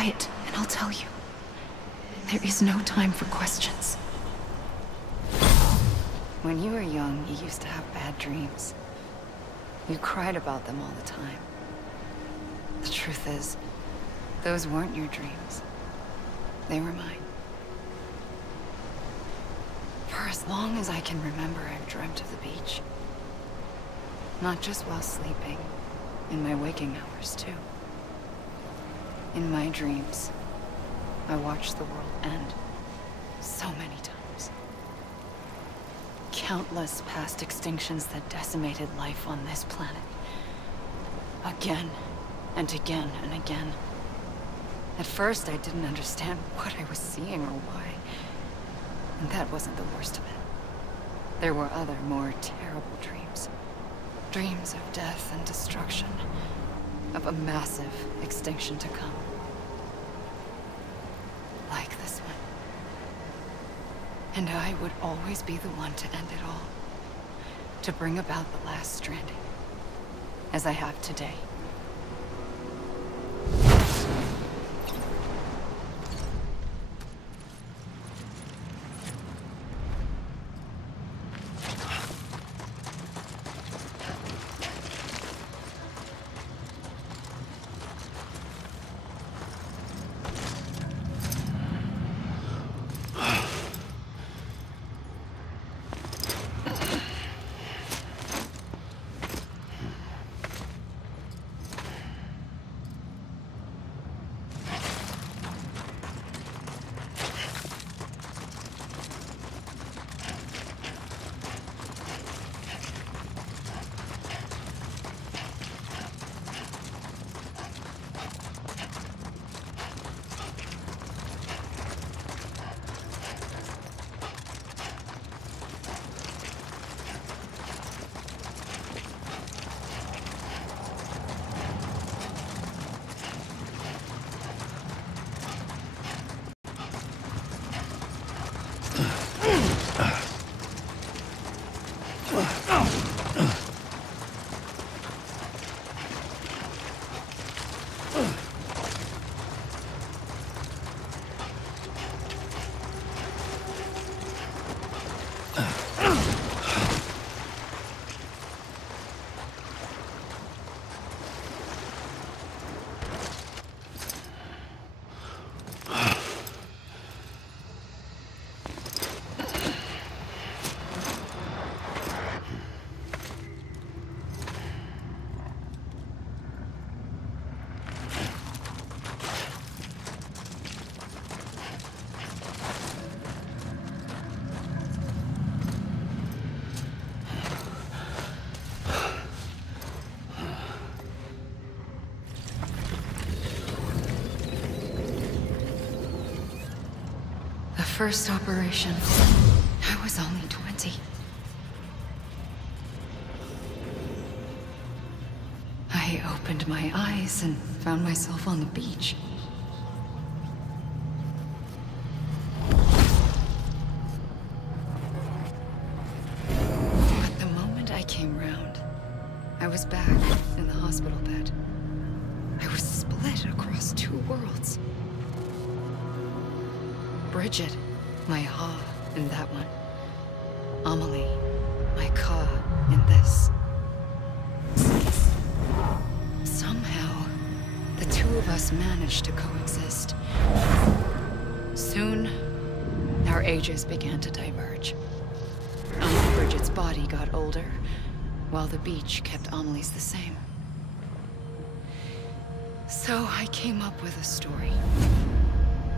quiet, and I'll tell you. There is no time for questions. When you were young, you used to have bad dreams. You cried about them all the time. The truth is, those weren't your dreams. They were mine. For as long as I can remember, I've dreamt of the beach. Not just while sleeping, in my waking hours too. In my dreams, I watched the world end so many times. Countless past extinctions that decimated life on this planet. Again, and again, and again. At first, I didn't understand what I was seeing or why. And that wasn't the worst of it. There were other, more terrible dreams. Dreams of death and destruction. Of a massive extinction to come. Like this one. And I would always be the one to end it all. To bring about the last stranding. As I have today. First operation, I was only 20. I opened my eyes and found myself on the beach. But the moment I came round, I was back in the hospital bed. I was split across two worlds. Bridget, my Ha in that one. Amelie, my Ka in this. Somehow, the two of us managed to coexist. Soon, our ages began to diverge. Bridget's body got older, while the beach kept Amelie's the same. So I came up with a story.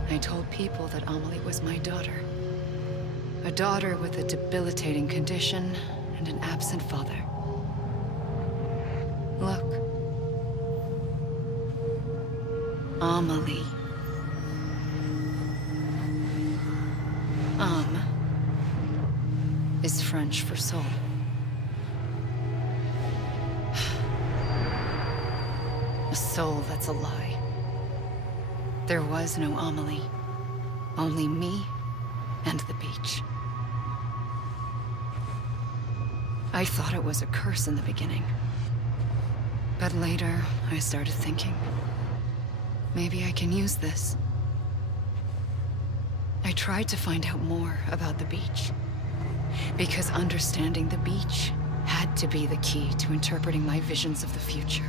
I told people that Amelie was my daughter. A daughter with a debilitating condition and an absent father. Look. Amelie. Is French for soul. A soul that's a lie. There was no Amelie. Only me and the beach. I thought it was a curse in the beginning. But later, I started thinking. Maybe I can use this. I tried to find out more about the beach. Because understanding the beach had to be the key to interpreting my visions of the future.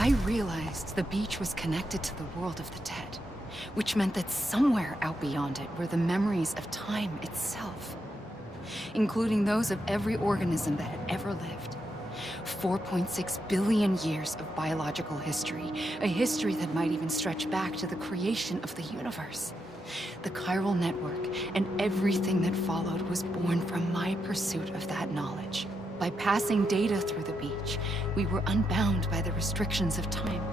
I realized the beach was connected to the world of the dead, which meant that somewhere out beyond it were the memories of time itself, including those of every organism that had ever lived. 4.6 billion years of biological history, a history that might even stretch back to the creation of the universe. The chiral network and everything that followed was born from my pursuit of that knowledge. By passing data through the beach, we were unbound by the restrictions of time.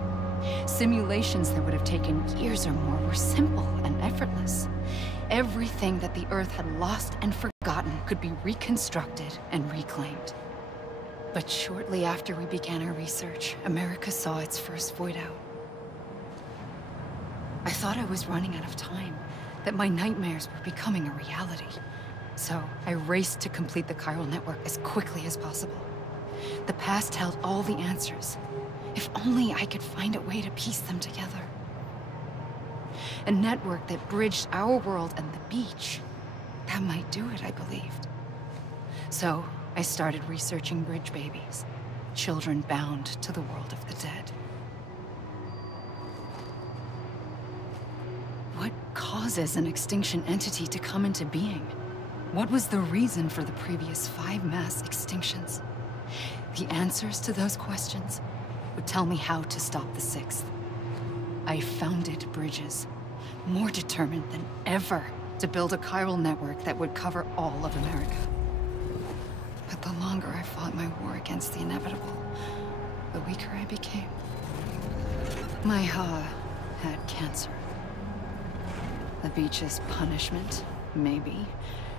Simulations that would have taken years or more were simple and effortless. Everything that the Earth had lost and forgotten could be reconstructed and reclaimed. But shortly after we began our research, America saw its first void out. I thought I was running out of time, that my nightmares were becoming a reality. So I raced to complete the chiral network as quickly as possible. The past held all the answers. If only I could find a way to piece them together. A network that bridged our world and the beach. That might do it, I believed. So I started researching bridge babies, children bound to the world of the dead. What causes an extinction entity to come into being? What was the reason for the previous 5 mass extinctions? The answers to those questions would tell me how to stop the 6th. I founded bridges, more determined than ever to build a chiral network that would cover all of America. But the longer I fought my war against the inevitable, the weaker I became. My Ha had cancer. The beach's punishment, maybe,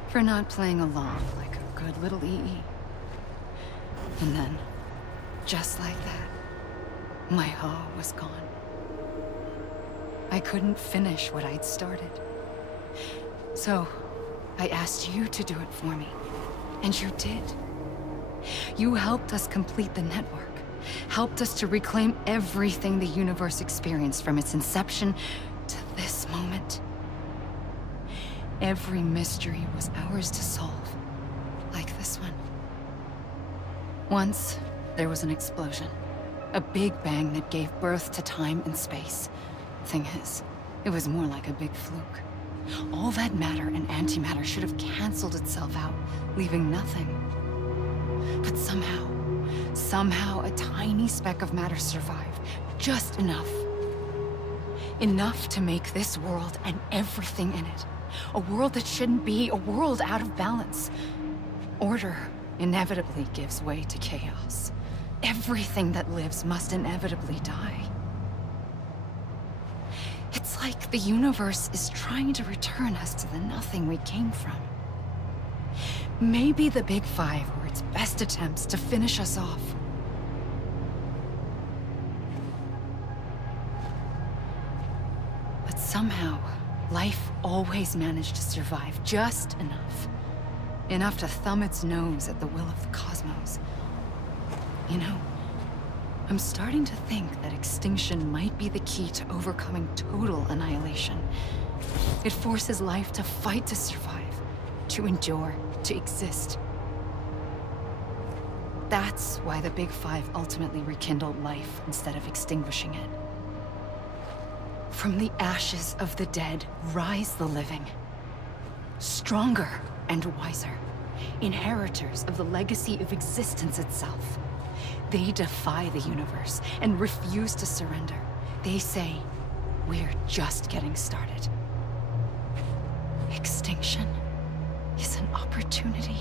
for not playing along like a good little EE. And then, just like that, my Ha was gone. I couldn't finish what I'd started. So, I asked you to do it for me, and you did. You helped us complete the network, helped us to reclaim everything the universe experienced from its inception to this moment. Every mystery was ours to solve, like this one. Once, there was an explosion. A big bang that gave birth to time and space. Thing is, it was more like a big fluke. All that matter and antimatter should have canceled itself out, leaving nothing. But somehow a tiny speck of matter survived. Just enough. Enough to make this world and everything in it a world that shouldn't be, a world out of balance. Order inevitably gives way to chaos. Everything that lives must inevitably die. It's like the universe is trying to return us to the nothing we came from. Maybe the Big Five were its best attempts to finish us off. But somehow, life always managed to survive just enough. Enough to thumb its nose at the will of the cosmos. You know, I'm starting to think that extinction might be the key to overcoming total annihilation. It forces life to fight to survive, to endure, to exist. That's why the Big Five ultimately rekindled life instead of extinguishing it. From the ashes of the dead rise the living. Stronger and wiser. Inheritors of the legacy of existence itself. They defy the universe and refuse to surrender. They say, we're just getting started. Extinction is an opportunity.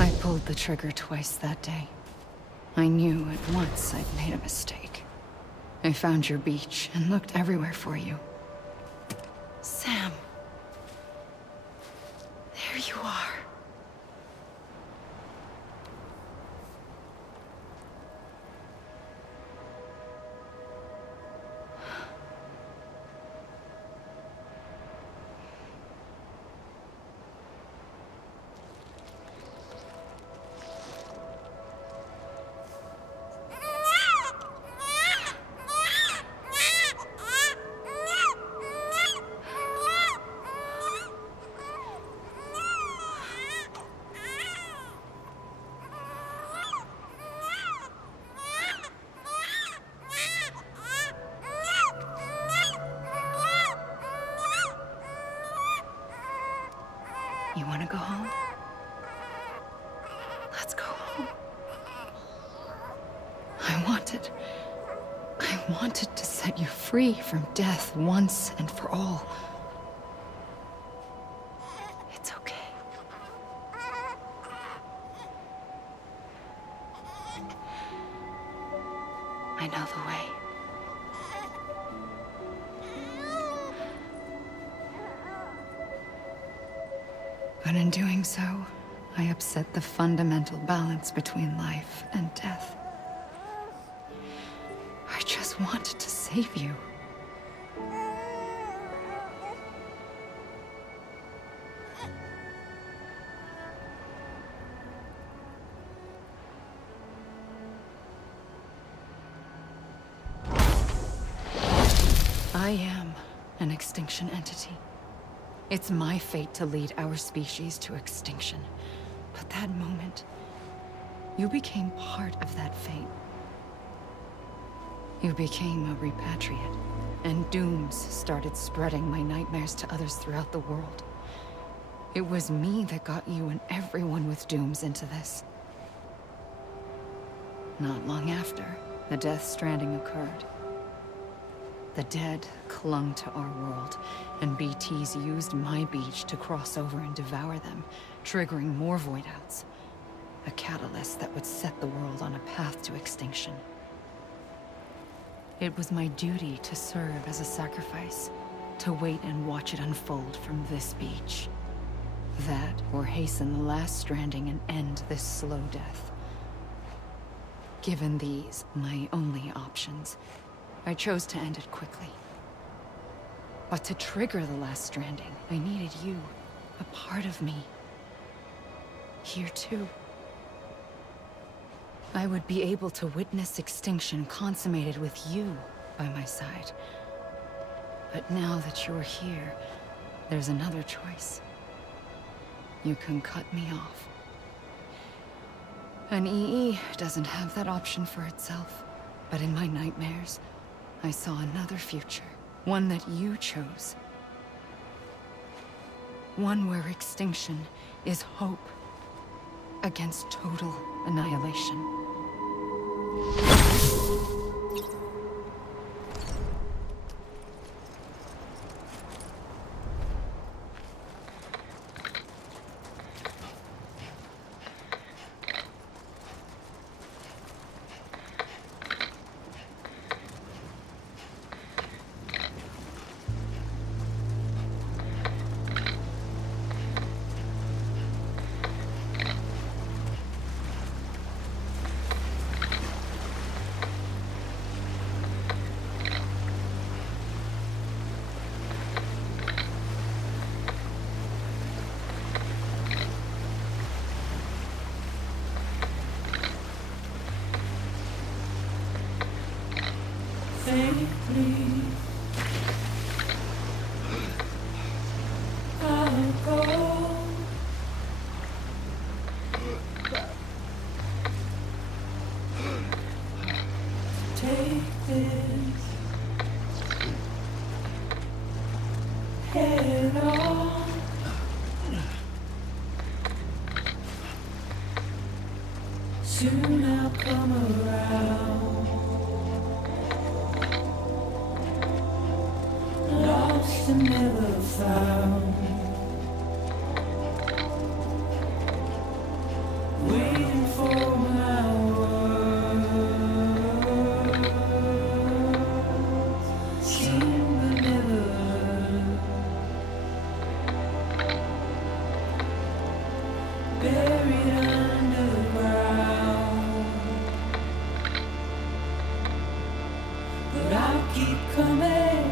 I pulled the trigger twice that day. I knew at once I'd made a mistake. I found your beach and looked everywhere for you. Sam. There you are. You want to go home? Let's go home. I wanted to set you free from death once and for all. It's okay. I know the way. But in doing so, I upset the fundamental balance between life and death. I just wanted to save you. I am an extinction entity. It's my fate to lead our species to extinction. But that moment, you became part of that fate. You became a repatriate, and dooms started spreading my nightmares to others throughout the world. It was me that got you and everyone with dooms into this. Not long after, the Death Stranding occurred. The dead clung to our world, and BTs used my beach to cross over and devour them, triggering more void-outs. A catalyst that would set the world on a path to extinction. It was my duty to serve as a sacrifice, to wait and watch it unfold from this beach. That, or hasten the last stranding and end this slow death. Given these, my only options, I chose to end it quickly. But to trigger the last stranding, I needed you, a part of me. Here too. I would be able to witness extinction consummated with you by my side. But now that you're here, there's another choice. You can cut me off. An EE doesn't have that option for itself. But in my nightmares, I saw another future. One that you chose. One where extinction is hope against total annihilation. Soon I'll come around. Lost and never found. Waiting for my words. Seen but never heard. Buried underground. But I'll keep coming.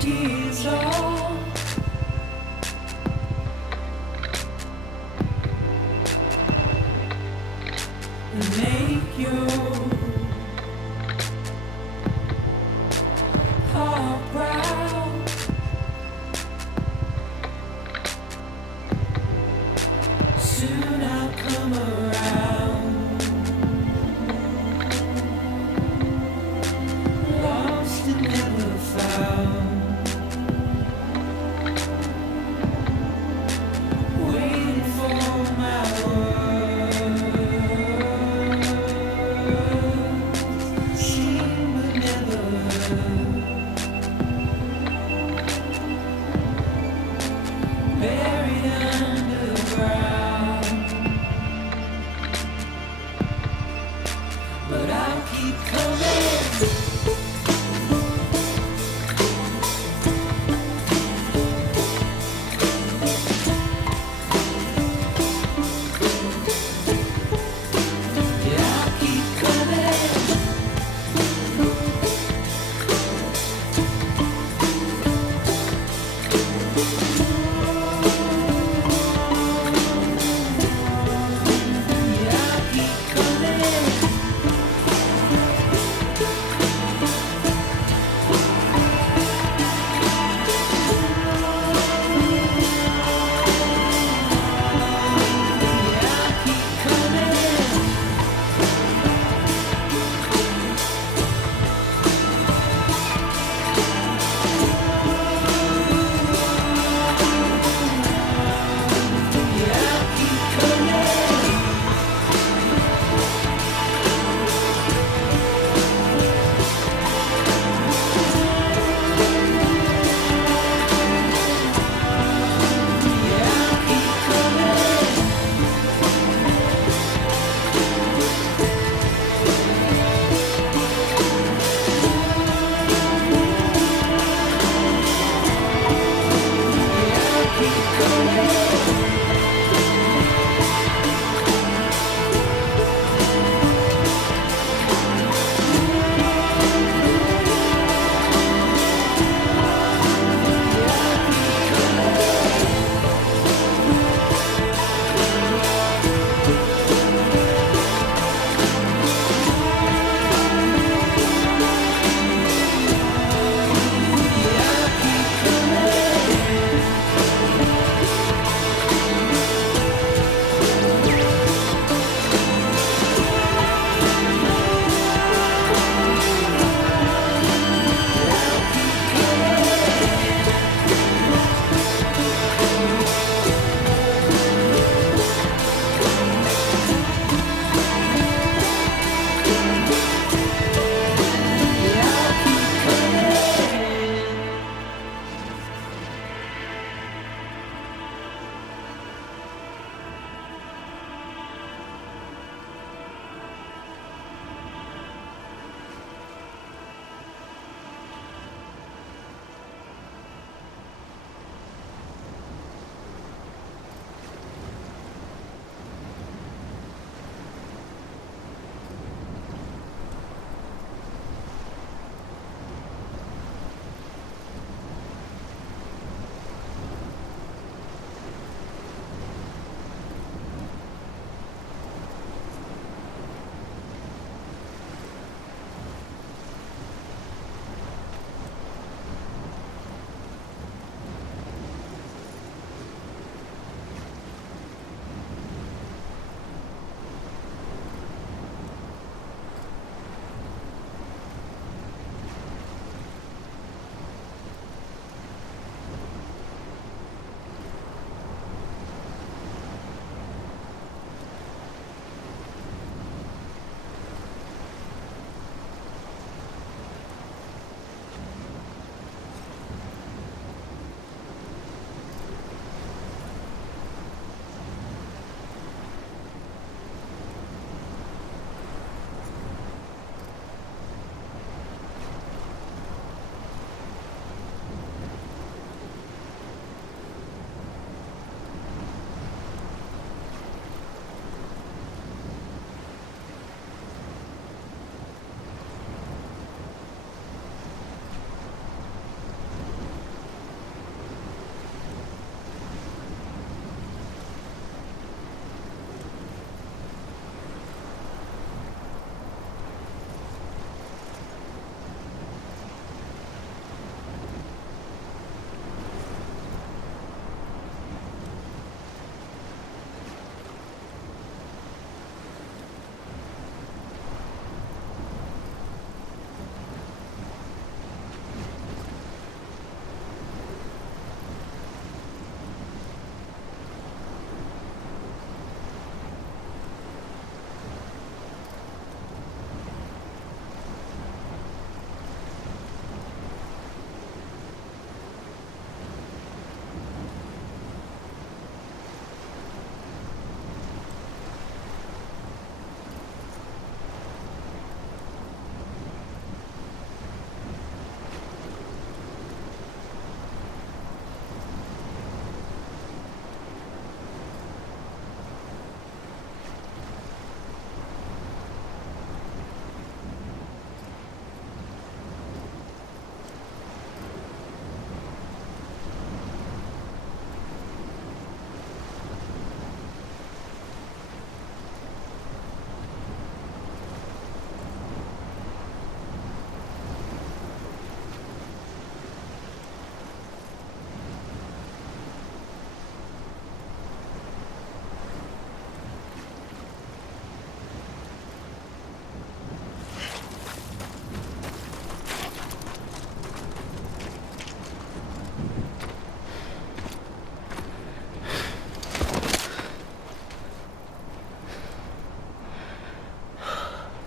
Tears off and make your heart proud. Soon I'll come around. Lost and never found. But I'll keep coming.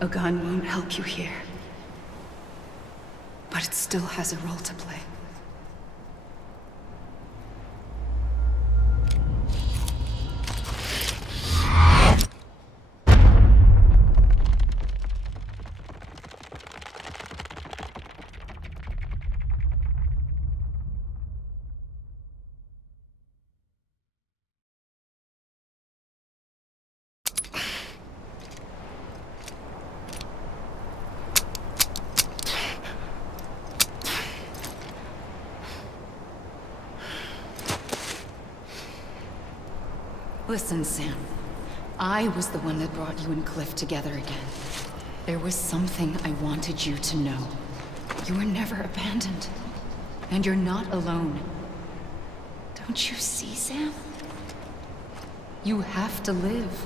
A gun won't help you here. But it still has a role to play. Listen, Sam. I was the one that brought you and Cliff together again. There was something I wanted you to know. You were never abandoned. And you're not alone. Don't you see, Sam? You have to live.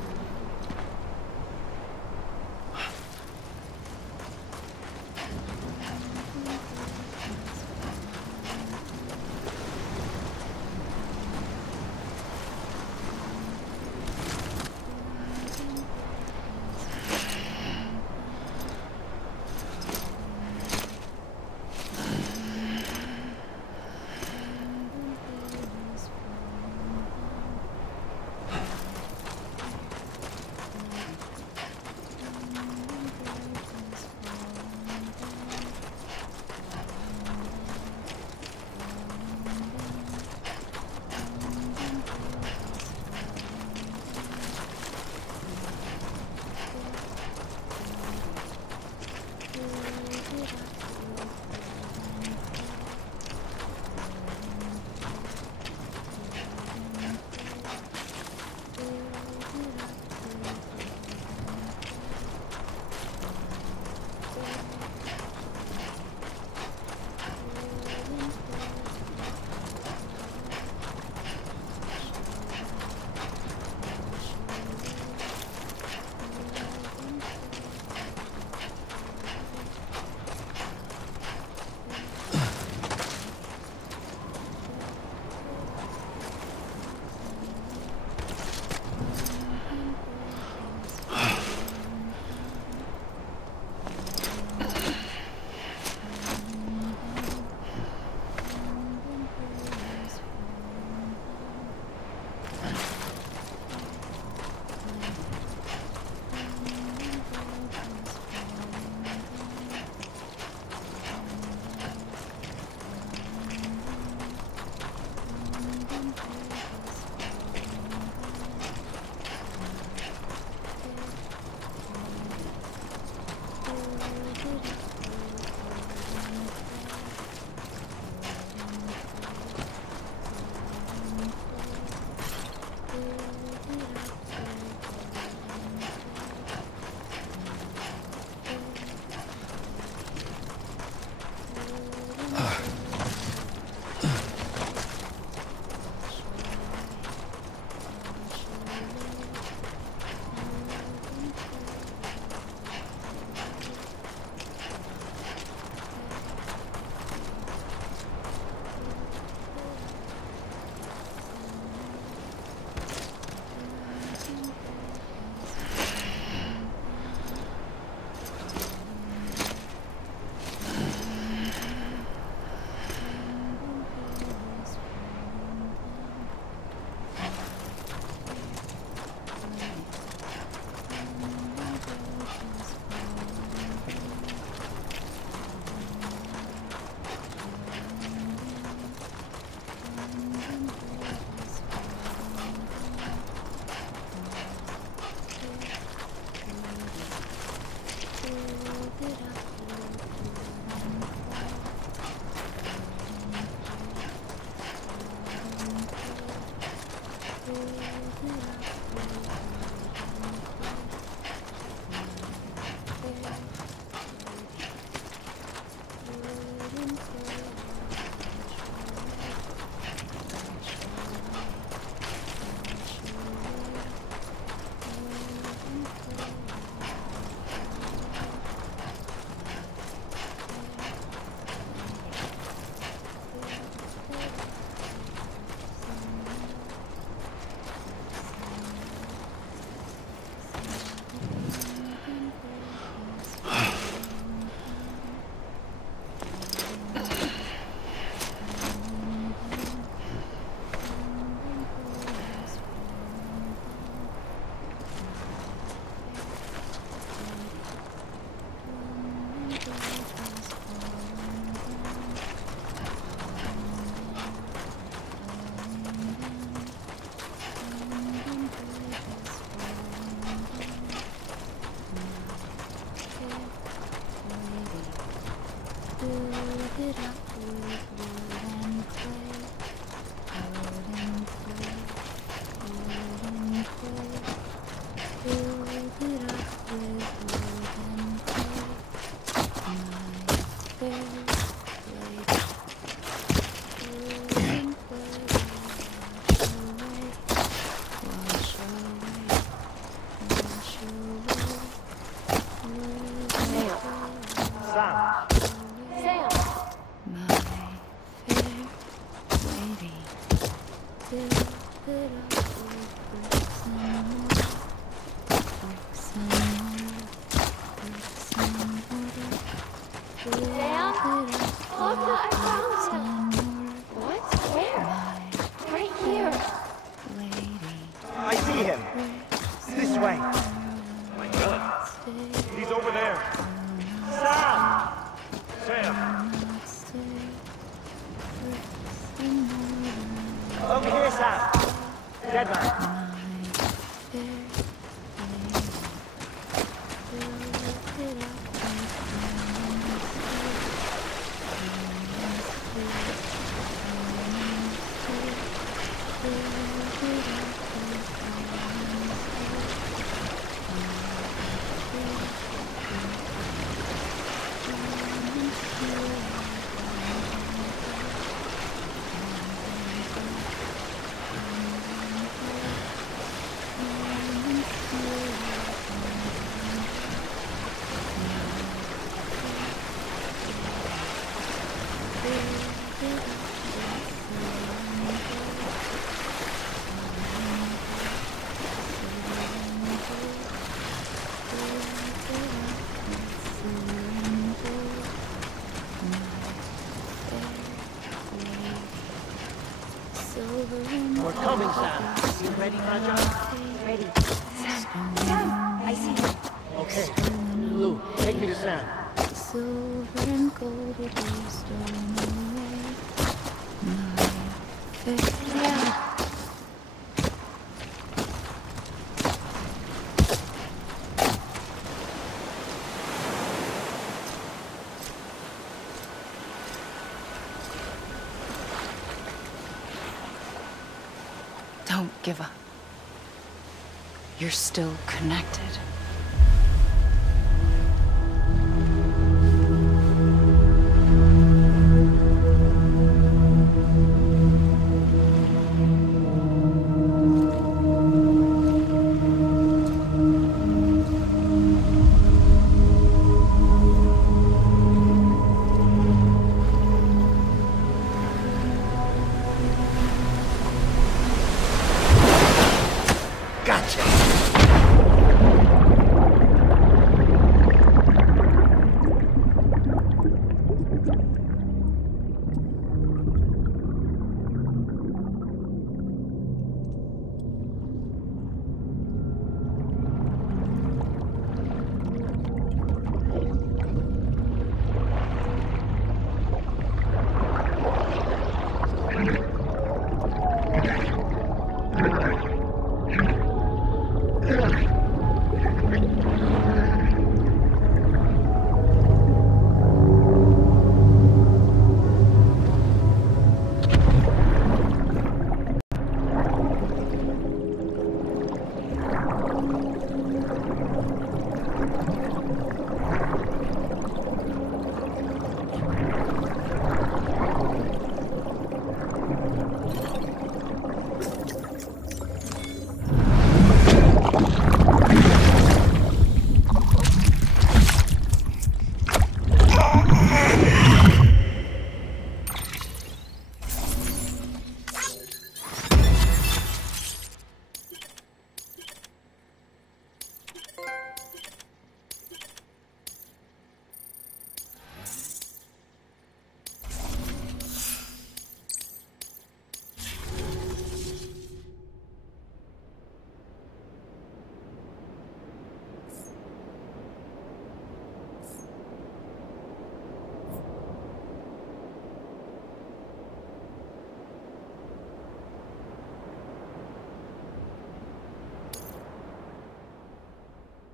I see him. This way. My God. He's over there. Sam! Sam! Over here, Sam. Dead man. We're coming, Sam. You ready, Raja? Ready. Sam, I see you. Okay. Lou, take me to Sam. Silver and gold will be stolen away. My faith. Yeah. Don't give up. You're still connected.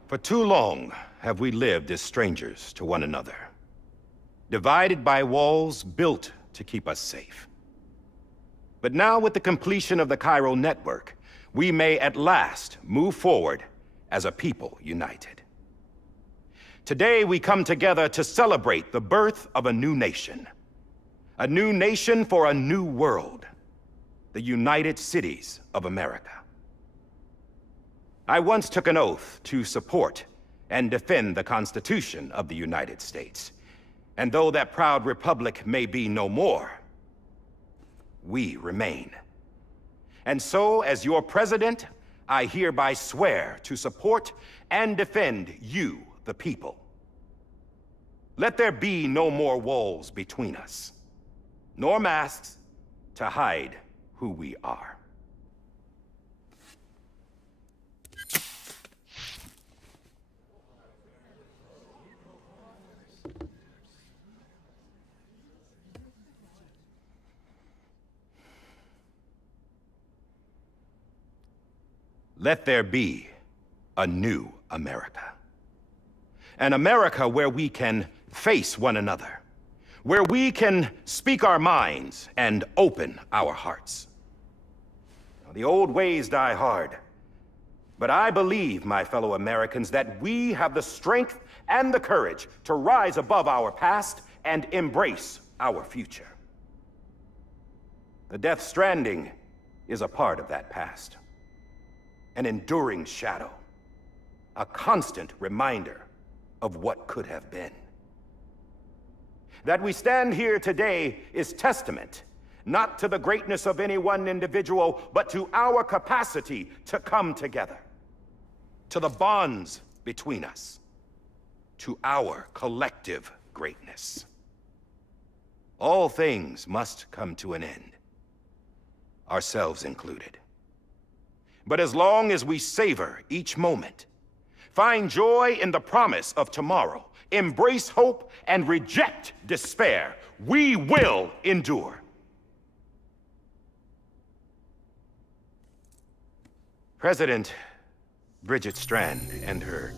For too long have we lived as strangers to one another. divided by walls built to keep us safe. But now, with the completion of the chiral network, we may at last move forward as a people united. Today, we come together to celebrate the birth of a new nation. A new nation for a new world. The United Cities of America. I once took an oath to support and defend the Constitution of the United States. And though that proud republic may be no more, we remain. And so, as your president, I hereby swear to support and defend you, the people. Let there be no more walls between us, nor masks to hide who we are. Let there be a new America. An America where we can face one another, where we can speak our minds and open our hearts. The old ways die hard, but I believe, my fellow Americans, that we have the strength and the courage to rise above our past and embrace our future. The Death Stranding is a part of that past. An enduring shadow, a constant reminder of what could have been. That we stand here today is testament, not to the greatness of any one individual, but to our capacity to come together, to the bonds between us, to our collective greatness. All things must come to an end, ourselves included. But as long as we savor each moment, find joy in the promise of tomorrow, embrace hope, and reject despair, we will endure. President Bridget Strand and her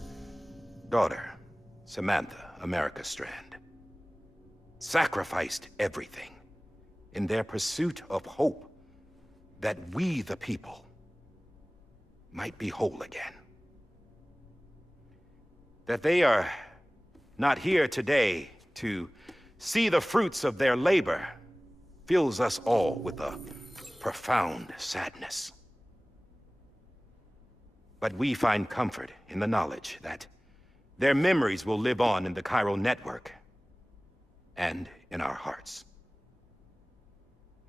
daughter, Samantha America Strand, sacrificed everything in their pursuit of hope that we, the people, might be whole again. That they are not here today to see the fruits of their labor fills us all with a profound sadness. But we find comfort in the knowledge that their memories will live on in the chiral network and in our hearts.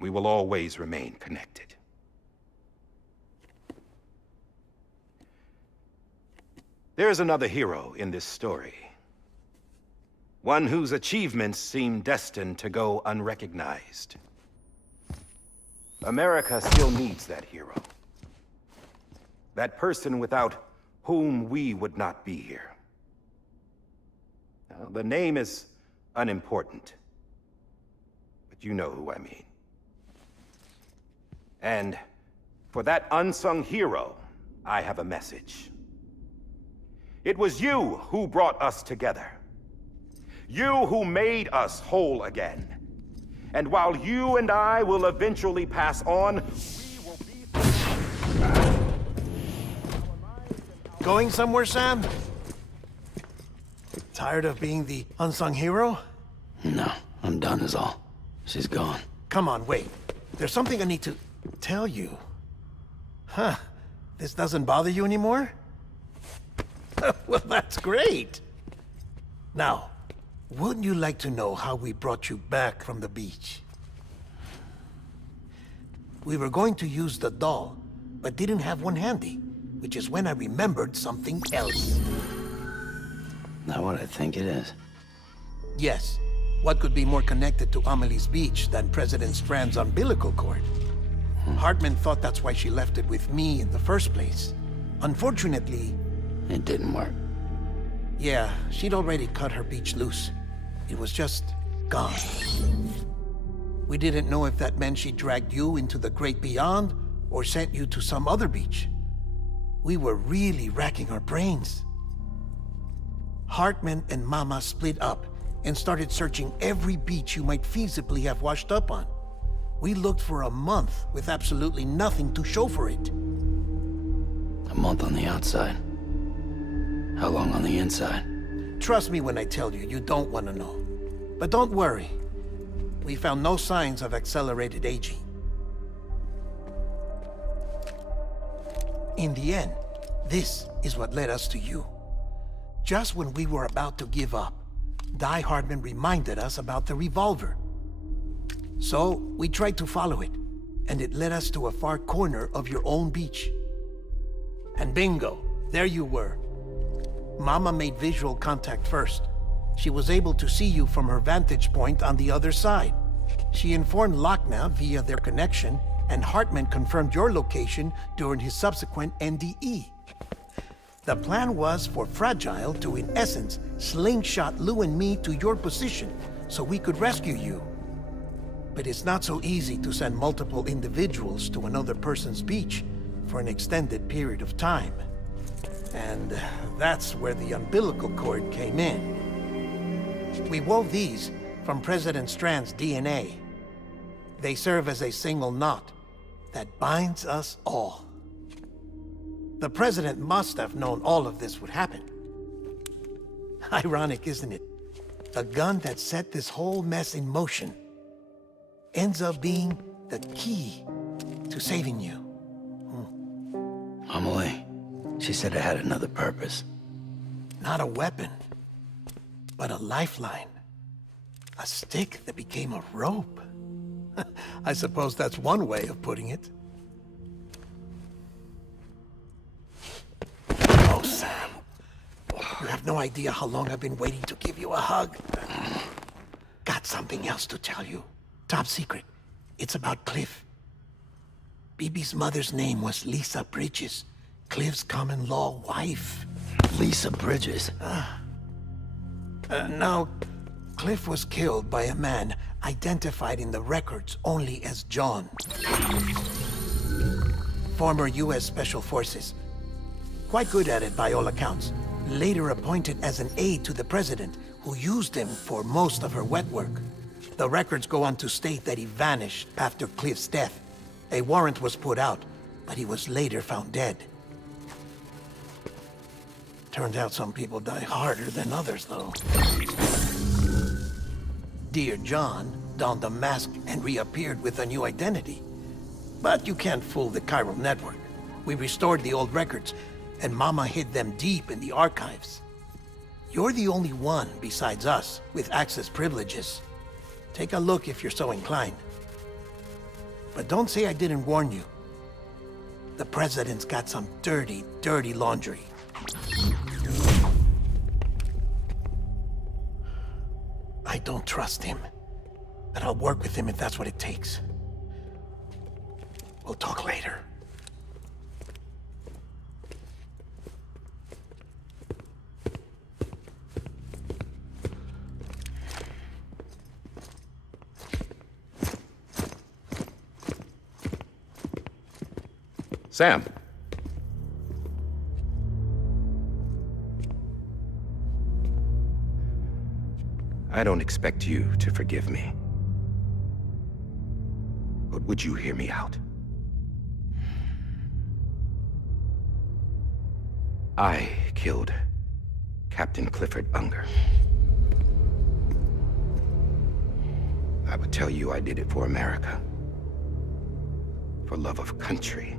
We will always remain connected. There's another hero in this story. One whose achievements seem destined to go unrecognized. America still needs that hero. That person without whom we would not be here. Now, the name is unimportant, but you know who I mean. And for that unsung hero, I have a message. It was you who brought us together. You who made us whole again. And while you and I will eventually pass on, we will be... Going somewhere, Sam? Tired of being the unsung hero? No, I'm done is all. She's gone. Come on, wait. There's something I need to tell you. Huh. This doesn't bother you anymore? Well, that's great. Now, wouldn't you like to know how we brought you back from the beach? We were going to use the doll, but didn't have one handy, which is when I remembered something else. Not what I think it is. Yes. What could be more connected to Amelie's beach than President Strand's umbilical cord? Hartman thought that's why she left it with me in the first place. Unfortunately... It didn't work. Yeah, she'd already cut her beach loose. It was just gone. We didn't know if that meant she dragged you into the great beyond, or sent you to some other beach. We were really racking our brains. Hartman and Mama split up, and started searching every beach you might feasibly have washed up on. We looked for a month with absolutely nothing to show for it. A month on the outside. How long on the inside? Trust me when I tell you, you don't want to know. But don't worry. We found no signs of accelerated aging. In the end, this is what led us to you. Just when we were about to give up, Die Hardman reminded us about the revolver. So, we tried to follow it, and it led us to a far corner of your own beach. And bingo, there you were. Mama made visual contact first. She was able to see you from her vantage point on the other side. She informed Lochner via their connection, and Hartman confirmed your location during his subsequent NDE. The plan was for Fragile to, in essence, slingshot Lou and me to your position so we could rescue you. But it's not so easy to send multiple individuals to another person's beach for an extended period of time. And that's where the umbilical cord came in. We wove these from President Strand's DNA. They serve as a single knot that binds us all. The President must have known all of this would happen. Ironic, isn't it? The gun that set this whole mess in motion ends up being the key to saving you. Amelie, she said it had another purpose. Not a weapon, but a lifeline. A stick that became a rope. I suppose that's one way of putting it. Oh, Sam. You have no idea how long I've been waiting to give you a hug. Got something else to tell you. Top secret. It's about Cliff. Bibi's mother's name was Lisa Bridges, Cliff's common-law wife. Lisa Bridges? Now, Cliff was killed by a man identified in the records only as John. Former U.S. Special Forces. Quite good at it by all accounts. Later appointed as an aide to the President, who used him for most of her wet work. The records go on to state that he vanished after Cliff's death. A warrant was put out, but he was later found dead. Turned out some people die harder than others, though. Dear John donned a mask and reappeared with a new identity. But you can't fool the chiral network. We restored the old records, and Mama hid them deep in the archives. You're the only one, besides us, with access privileges. Take a look if you're so inclined. But don't say I didn't warn you. The President's got some dirty, dirty laundry. I don't trust him, but I'll work with him if that's what it takes. We'll talk later. Sam. I don't expect you to forgive me. But would you hear me out? I killed Captain Clifford Unger. I would tell you I did it for America. For love of country.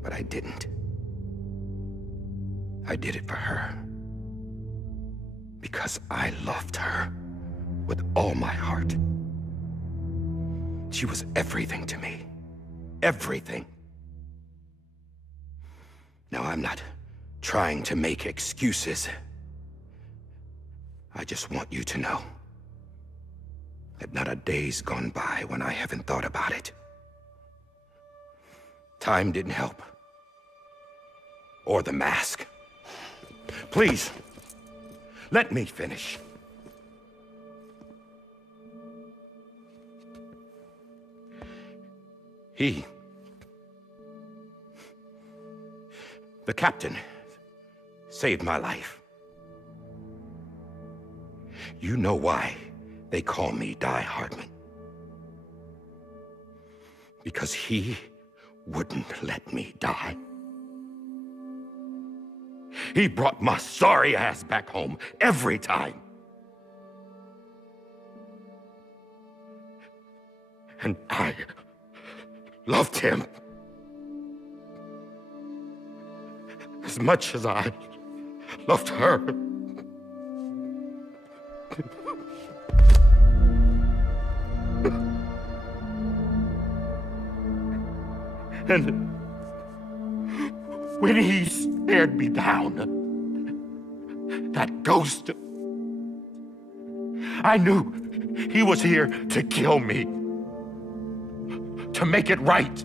But I didn't. I did it for her. Because I loved her with all my heart. She was everything to me. Everything. Now, I'm not trying to make excuses. I just want you to know that not a day's gone by when I haven't thought about it. Time didn't help. Or the mask. Please, let me finish. The captain saved my life. You know why they call me Die Hardman? Because he wouldn't let me die. He brought my sorry ass back home every time. And I loved him as much as I loved her. And when he stared me down, that ghost, I knew he was here to kill me, to make it right.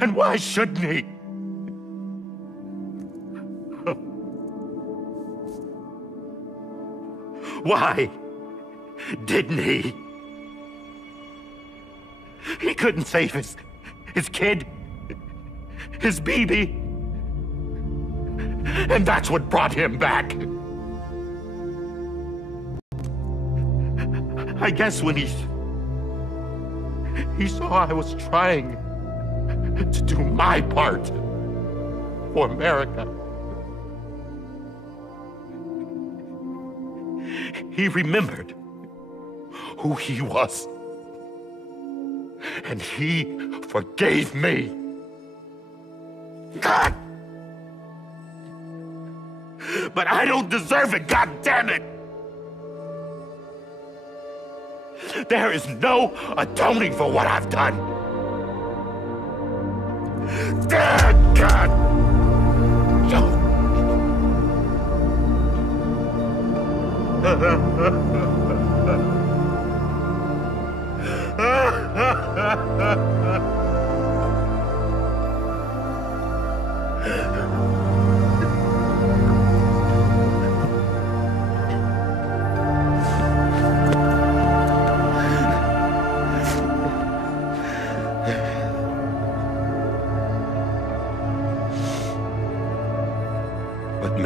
And why shouldn't he? Why didn't he? He couldn't save his kid, his baby. And that's what brought him back. I guess when he saw I was trying to do my part for America, he remembered who he was. And he forgave me. God! But I don't deserve it, God damn it! There is no atoning for what I've done. God! But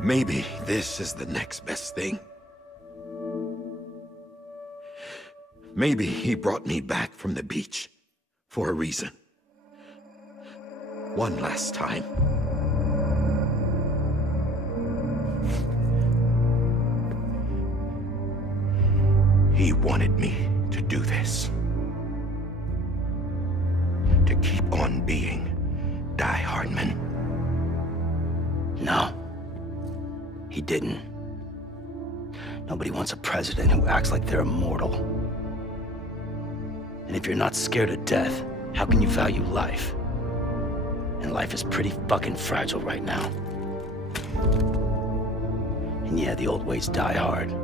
maybe this is the next best thing. Maybe he brought me back from the beach for a reason. One last time. He wanted me to do this. To keep on being Die Hardman. No. He didn't. Nobody wants a president who acts like they're immortal. And if you're not scared of death, how can you value life? And life is pretty fucking fragile right now. And yeah, the old ways die hard.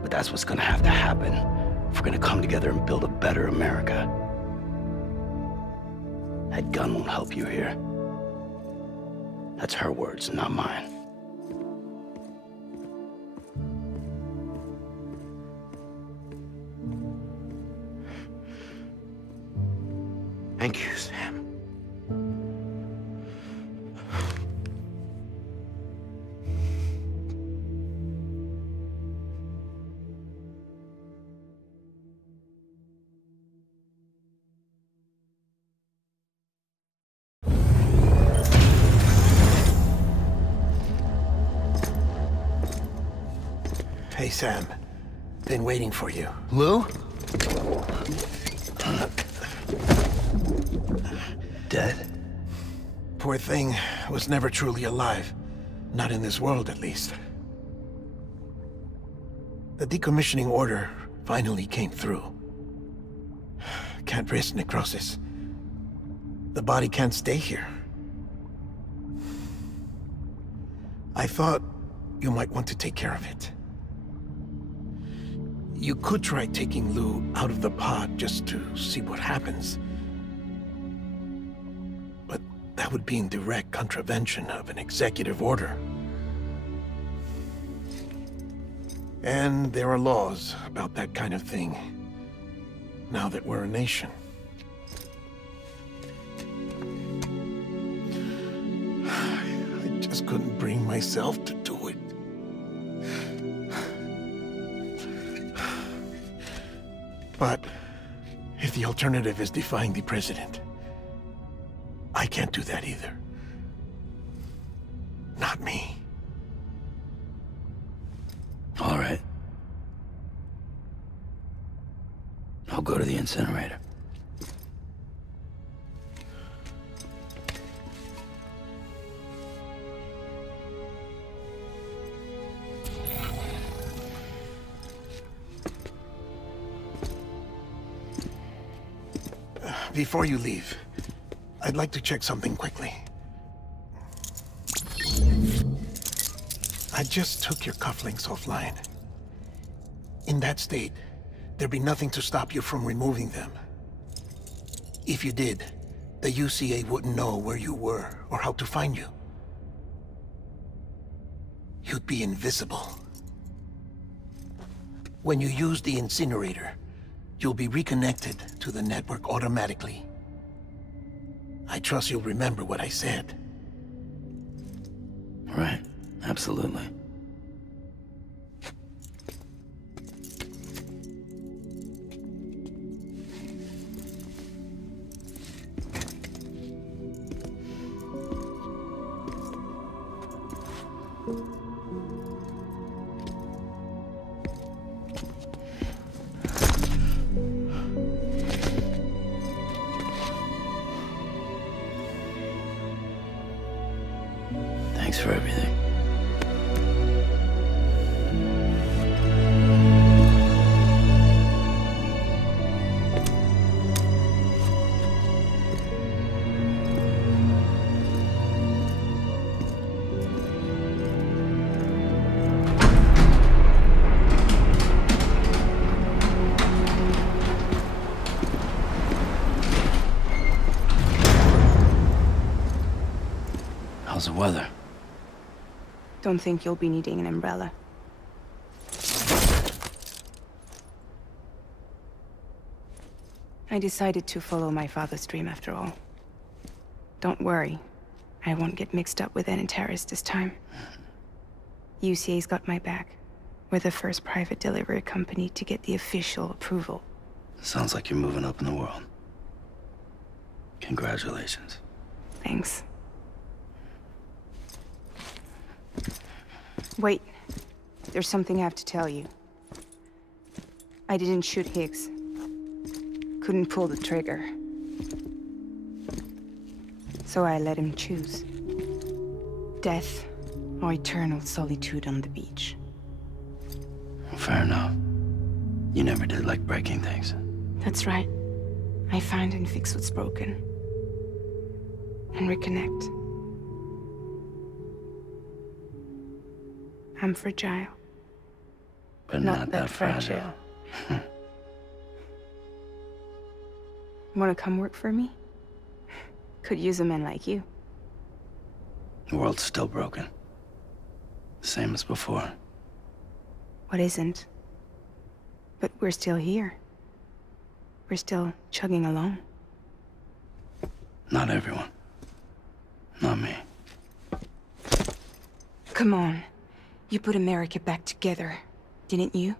But that's what's gonna have to happen if we're gonna come together and build a better America. That gun won't help you here. That's her words, not mine. Thank you, Sam. Hey, Sam. Been waiting for you. Lou? Dead? Poor thing was never truly alive. Not in this world, at least. The decommissioning order finally came through. Can't risk necrosis. The body can't stay here. I thought you might want to take care of it. You could try taking Lou out of the pod just to see what happens. But that would be in direct contravention of an executive order. And there are laws about that kind of thing, now that we're a nation. just couldn't bring myself to do it. But if the alternative is defying the president, I can't do that either. Not me. All right. I'll go to the incinerator. Before you leave, I'd like to check something quickly. I just took your cufflinks offline. In that state, there'd be nothing to stop you from removing them. If you did, the UCA wouldn't know where you were or how to find you. You'd be invisible. When you use the incinerator, you'll be reconnected to the network automatically. I trust you'll remember what I said. Right. Absolutely. Thanks for everything. How's the weather? Don't think you'll be needing an umbrella. I decided to follow my father's dream after all. Don't worry. I won't get mixed up with any terrorists this time. UCA's got my back. We're the first private delivery company to get the official approval. Sounds like you're moving up in the world. Congratulations. Thanks. Wait. There's something I have to tell you. I didn't shoot Higgs. Couldn't pull the trigger. So I let him choose. Death or eternal solitude on the beach. Fair enough. You never did like breaking things. That's right. I find and fix what's broken. And reconnect. I'm fragile. But not that fragile. Wanna come work for me? Could use a man like you. The world's still broken. Same as before. What isn't? But we're still here. We're still chugging along. Not everyone. Not me. Come on. You put America back together, didn't you?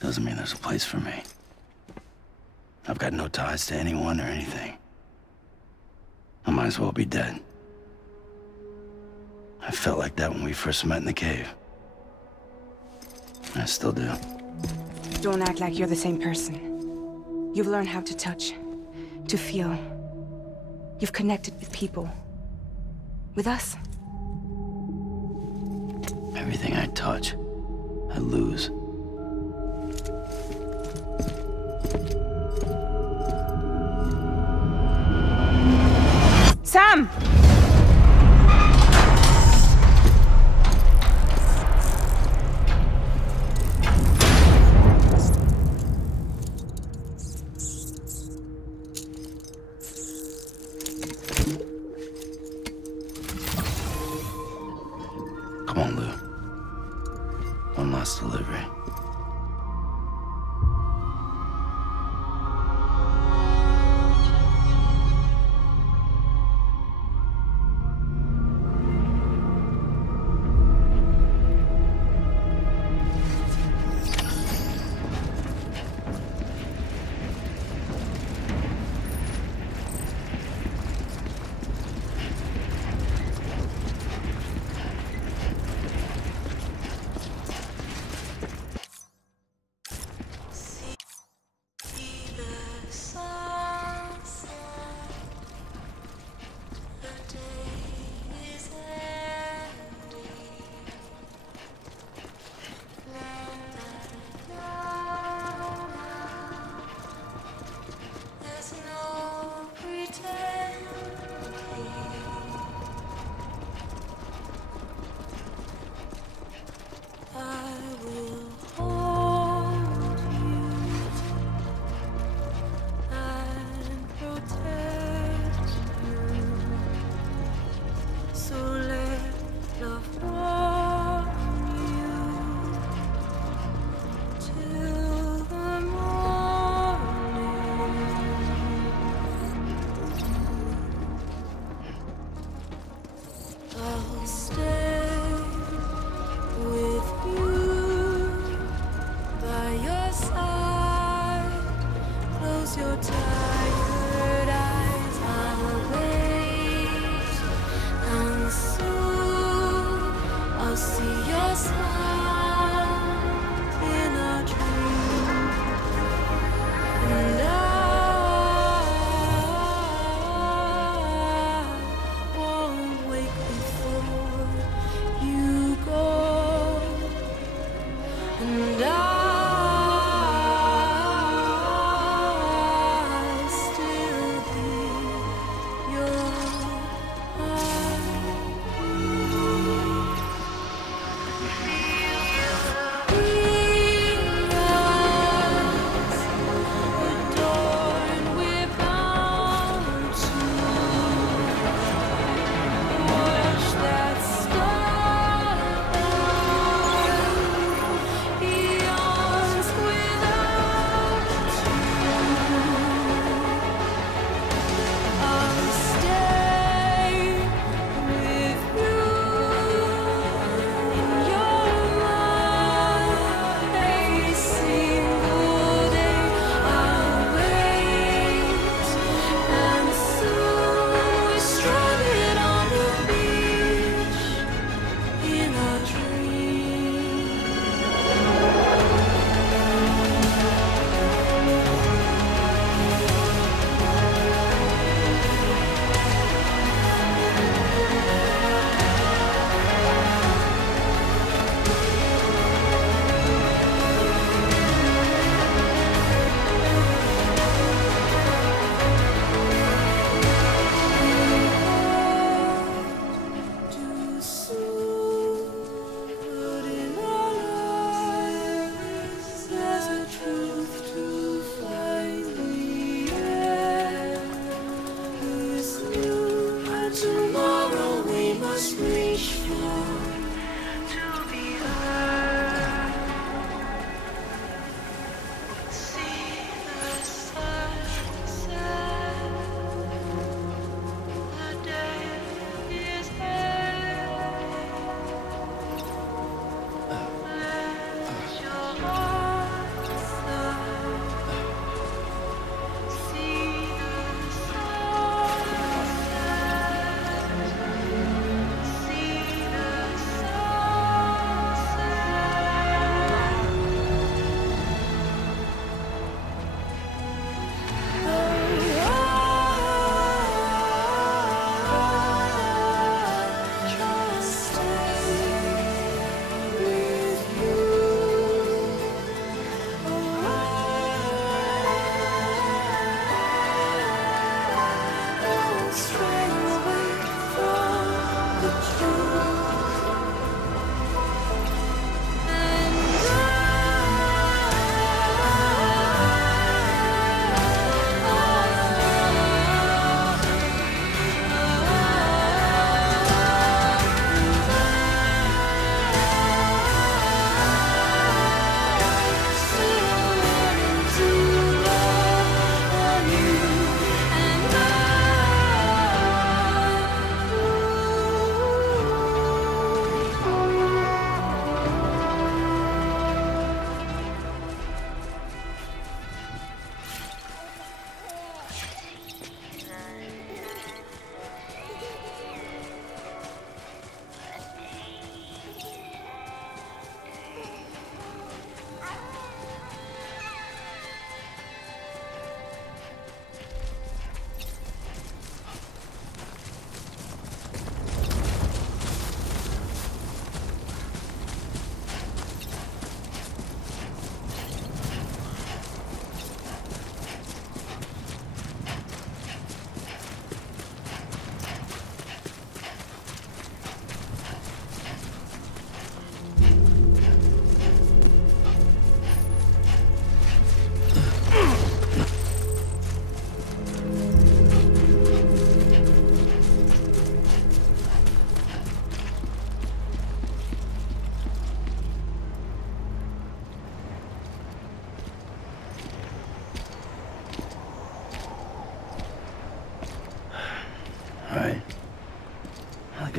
Doesn't mean there's a place for me. I've got no ties to anyone or anything. I might as well be dead. I felt like that when we first met in the cave. I still do. Don't act like you're the same person. You've learned how to touch, to feel. You've connected with people. With us. Everything I touch, I lose. Sam! Come on, Lou. One last delivery.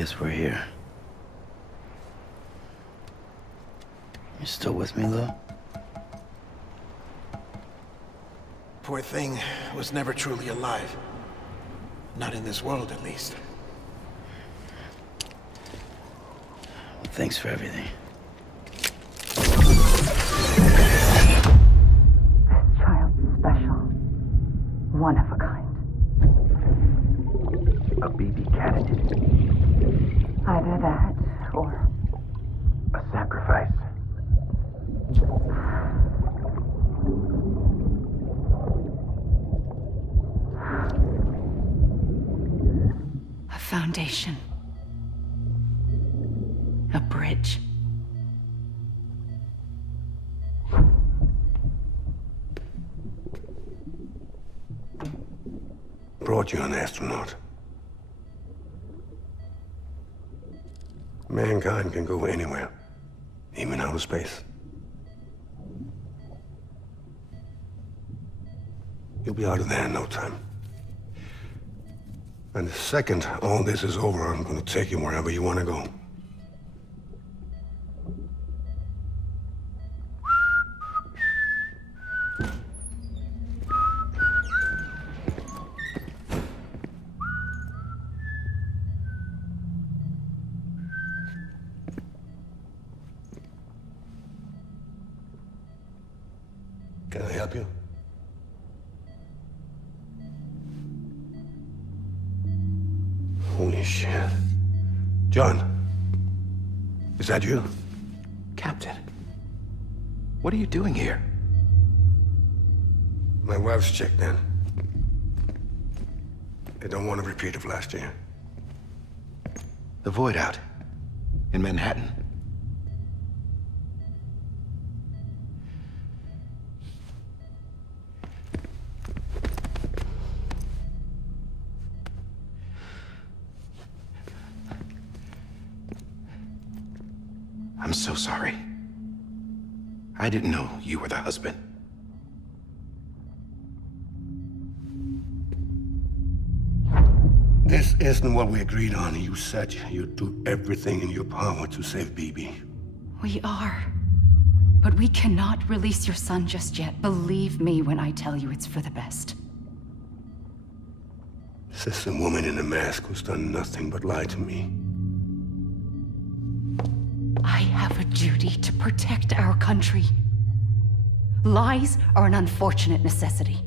guess we're here. You still with me, Lou? Poor thing was never truly alive. Not in this world, at least. Well, thanks for everything. This child's special. One of a kind. A BB candidate. Either that, or... A sacrifice. a foundation. A bridge. Brought you an astronaut. Mankind can go anywhere, even outer space. You'll be out of there in no time. And the second all this is over, I'm gonna take you wherever you want to go. Can I help you? Holy shit. John, is that you? Captain, what are you doing here? My wife's checked in. They don't want a repeat of last year. The Void out in Manhattan. I'm so sorry. I didn't know you were the husband. This isn't what we agreed on. You said you'd do everything in your power to save BB. We are. But we cannot release your son just yet. Believe me when I tell you it's for the best. This is a woman in a mask who's done nothing but lie to me. I have a duty to protect our country. Lies are an unfortunate necessity.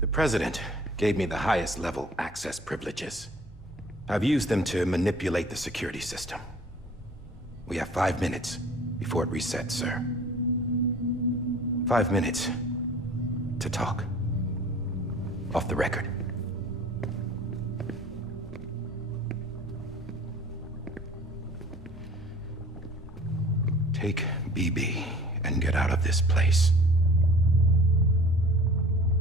The President gave me the highest level access privileges. I've used them to manipulate the security system. We have 5 minutes before it resets, sir. 5 minutes to talk. Off the record. Take BB and get out of this place.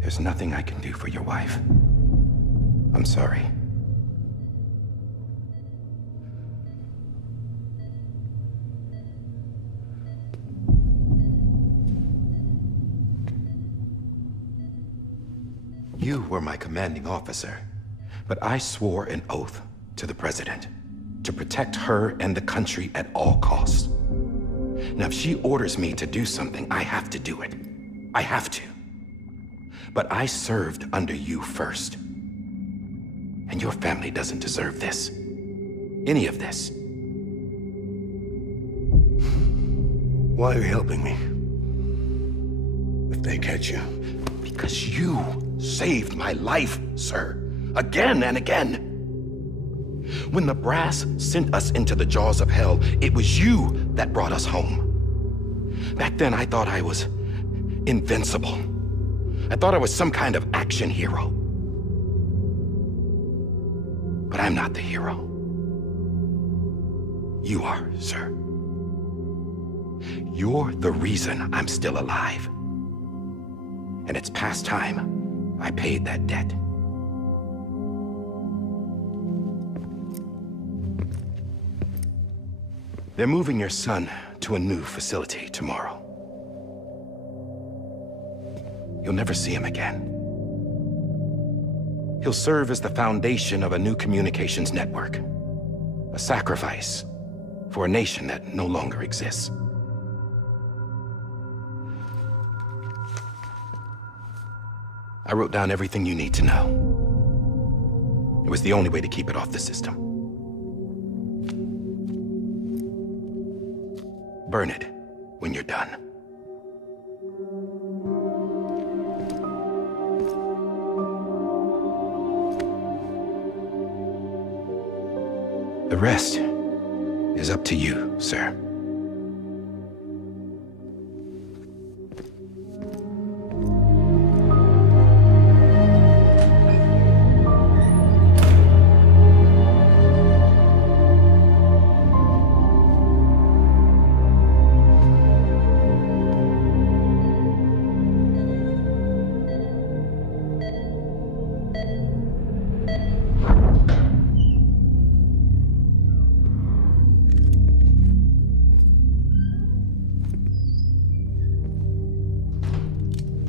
There's nothing I can do for your wife. I'm sorry. You were my commanding officer, but I swore an oath to the President to protect her and the country at all costs. Now, if she orders me to do something, I have to do it. I have to. But I served under you first. And your family doesn't deserve this. Any of this. Why are you helping me? If they catch you. Because you saved my life, sir. Again and again. When the brass sent us into the jaws of hell, it was you that brought us home. Back then, I thought I was invincible. I thought I was some kind of action hero. But I'm not the hero. You are, sir. You're the reason I'm still alive. And it's past time I paid that debt. They're moving your son to a new facility tomorrow. You'll never see him again. He'll serve as the foundation of a new communications network. A sacrifice for a nation that no longer exists. I wrote down everything you need to know. It was the only way to keep it off the system. Burn it when you're done. The rest is up to you, sir.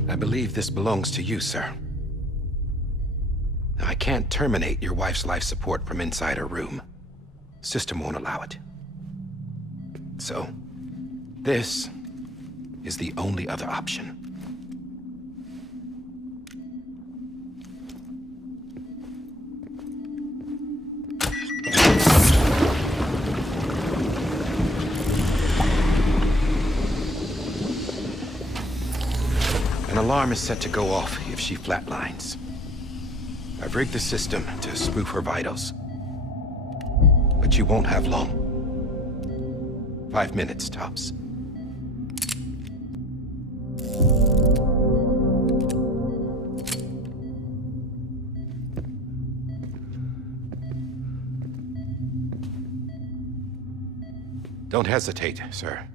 I believe this belongs to you, sir. I can't terminate your wife's life support from inside her room. System won't allow it. So, this is the only other option. An alarm is set to go off if she flatlines. I've rigged the system to spoof her vitals. But you won't have long. 5 minutes, tops. Don't hesitate, sir.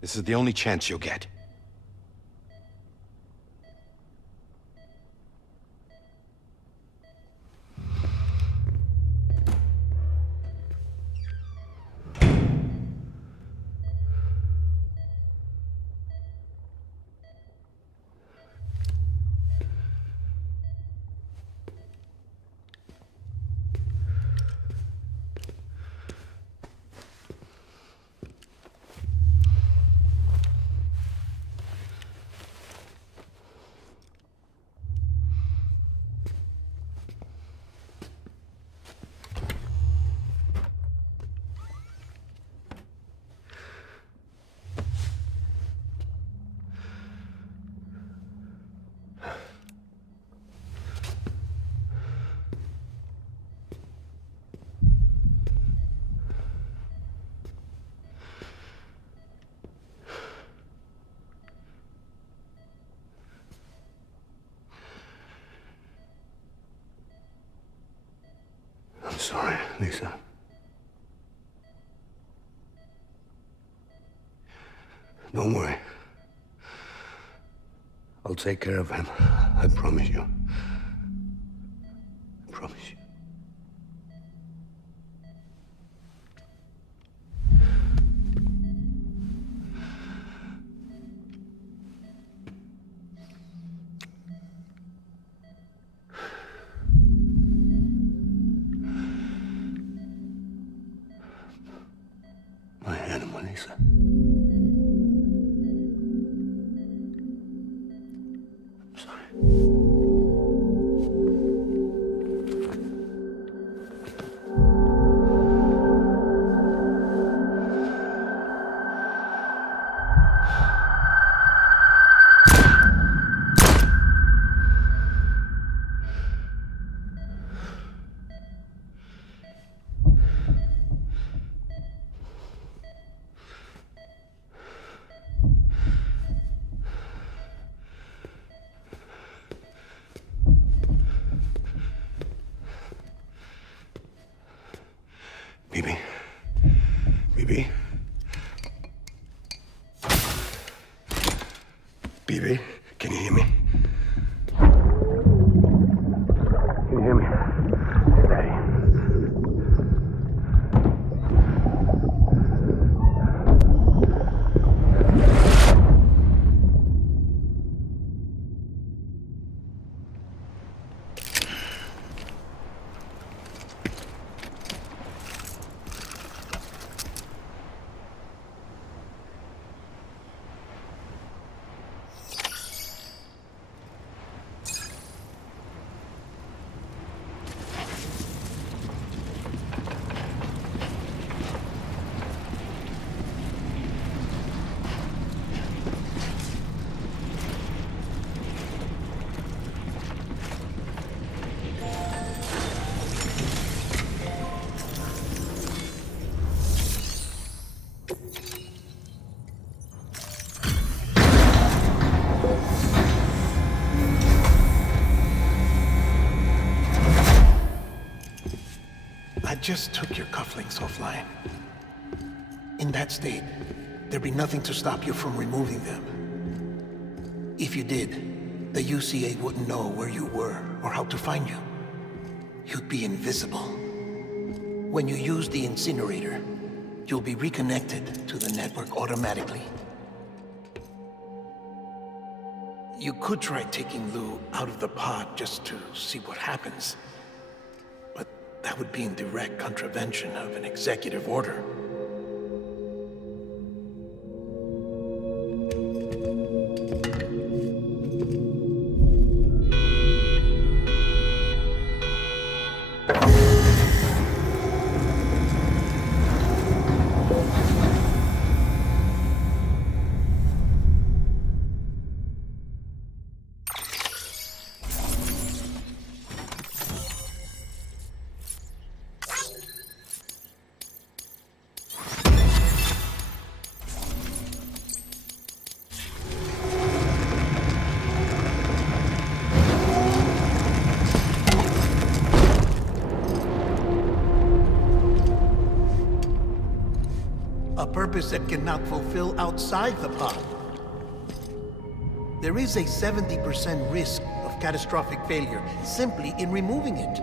This is the only chance you'll get. I'm sorry, Lisa. Don't worry. I'll take care of him. I promise you. I promise you. My animal, Lisa. I'm sorry. Bibi. Bibi. Bibi, can you hear me? Can you hear me? Steady. just took your cufflinks offline. In that state, there'd be nothing to stop you from removing them. If you did, the UCA wouldn't know where you were or how to find you. You'd be invisible. When you use the incinerator, you'll be reconnected to the network automatically. You could try taking Lou out of the pod just to see what happens. But that would be in direct contravention of an executive order. A purpose that cannot fulfill outside the pod. There is a 70% risk of catastrophic failure simply in removing it.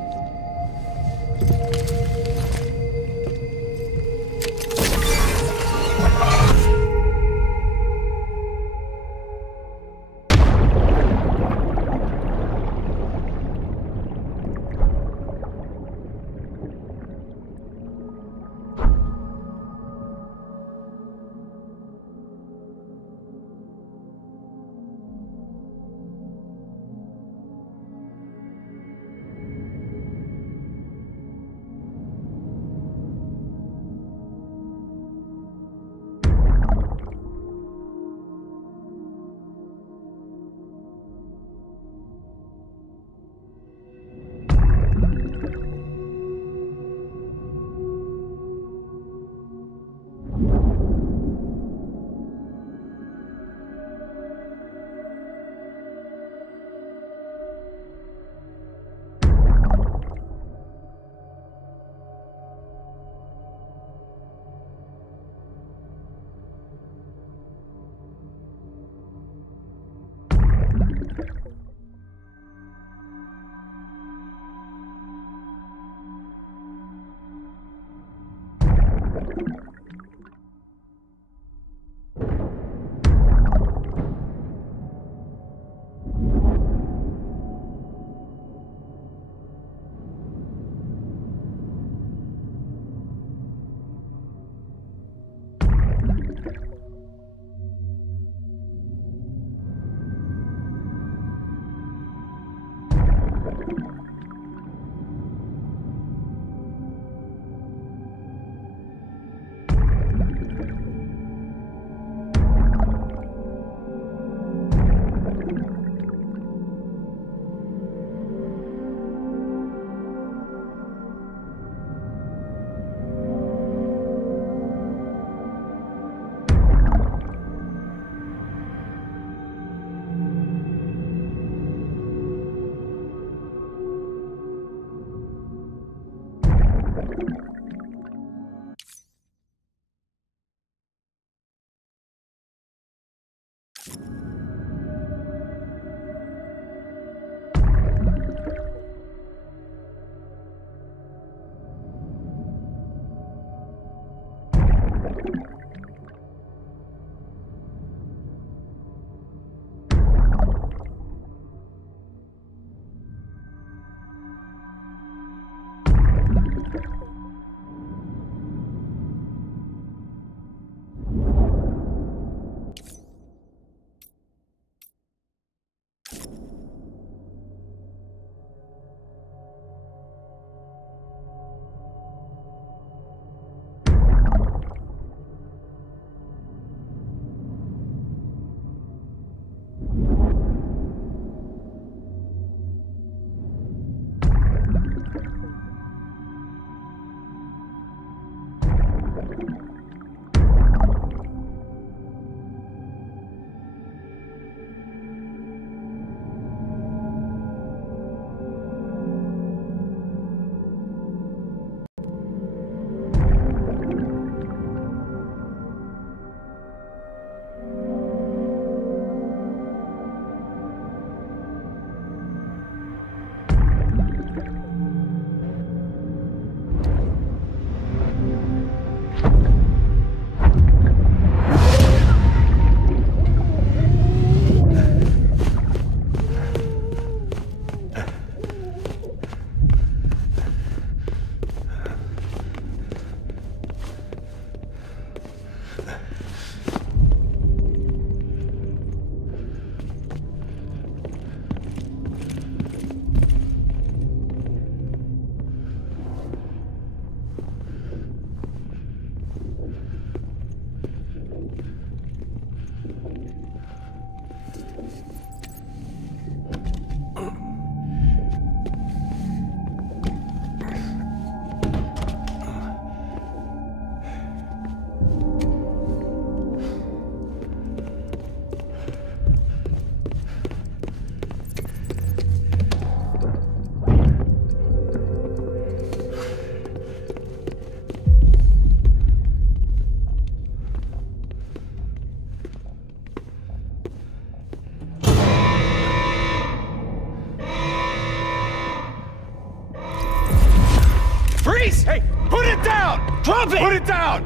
face! Hey, put it down! Drop it! Put it down!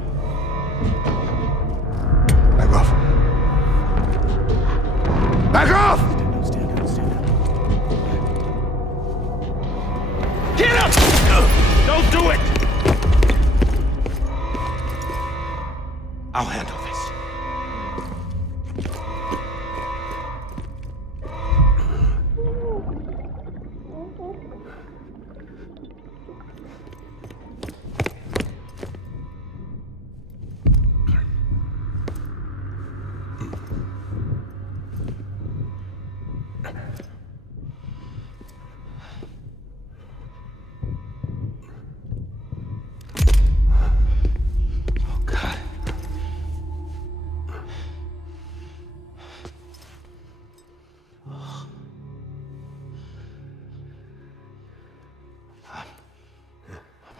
Back off. Back off! Stand up. Get up! Don't do it! I'll handle this.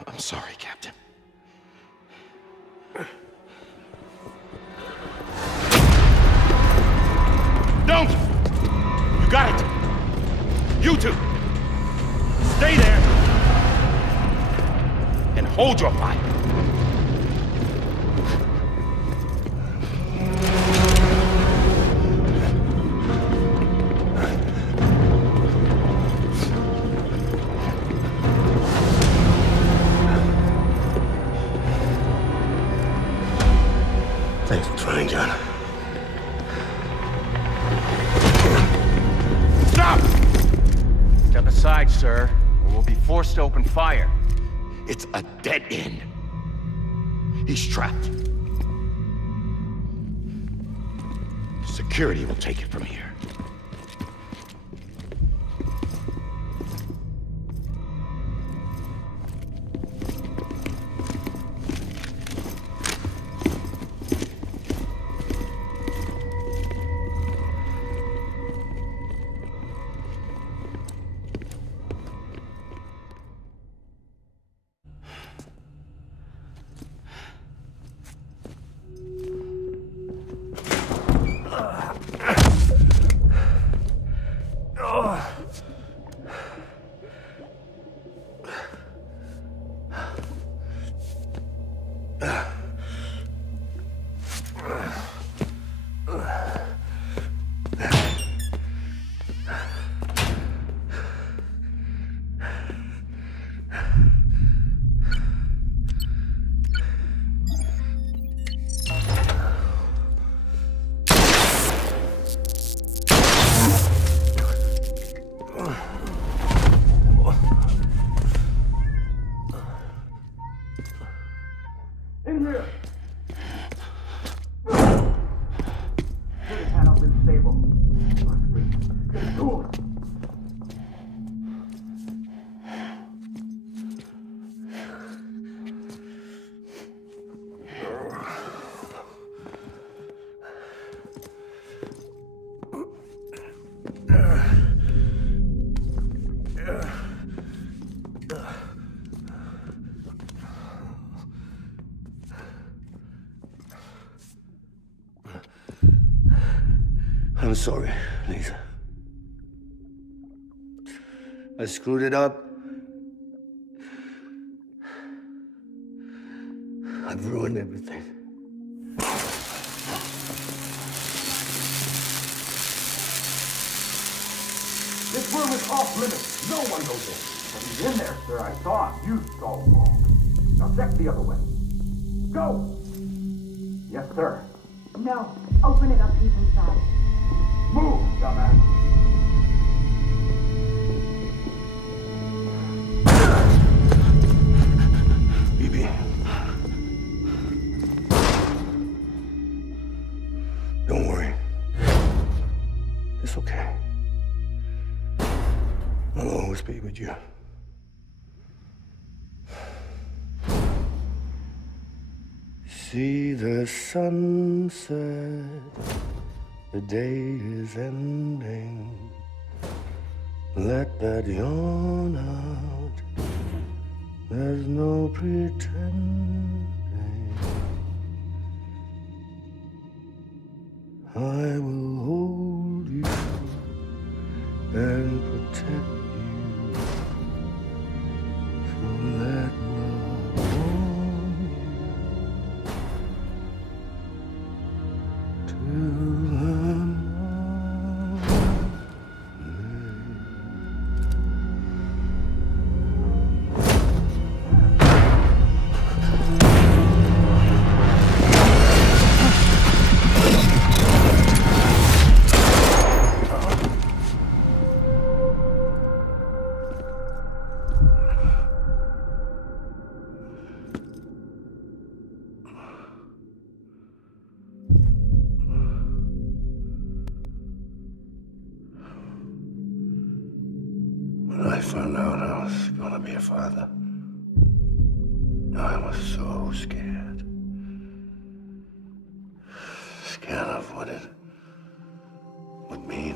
I'm sorry, Captain. Don't! You got it! You two! Stay there! And hold your fire! Thanks for trying, John. Stop! Step aside, sir, or we'll be forced to open fire. It's a dead end. He's trapped. Security will take it from here. I'm sorry, Lisa. I screwed it up. I've ruined everything. This room is off limits. No one goes in. But he's in there, sir. I saw him. You saw him wrong. Now check the other way. Go! Yes, sir. No. Open it up. He's inside. Move, dumbass. BB. Don't worry. It's okay. I'll always be with you. See the sunset. The day is ending. Let that yawn out. There's no pretending. I will hold you and protect you. So let love found out I was gonna be a father, I was so scared. Scared of what it would mean.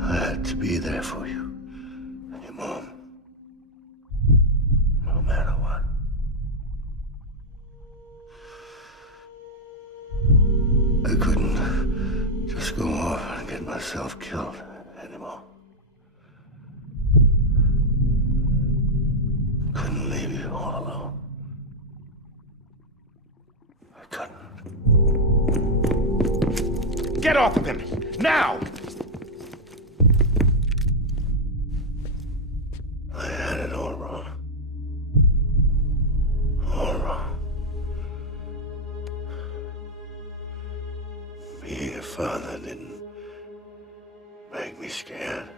I had to be there for you and your mom, no matter what. I couldn't just go off and get myself killed anymore. Couldn't leave you all alone. I couldn't. Get off of him! Now! I had it all wrong. All wrong. Being a father didn't make me scared.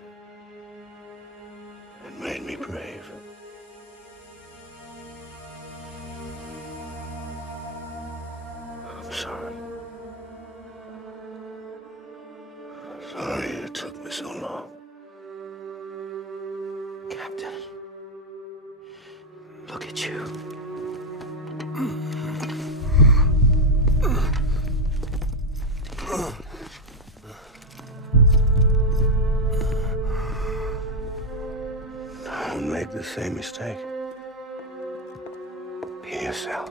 It made me brave. I'm sorry. Sorry it took me so long. Captain, look at you. Don't make the same mistake. Be yourself.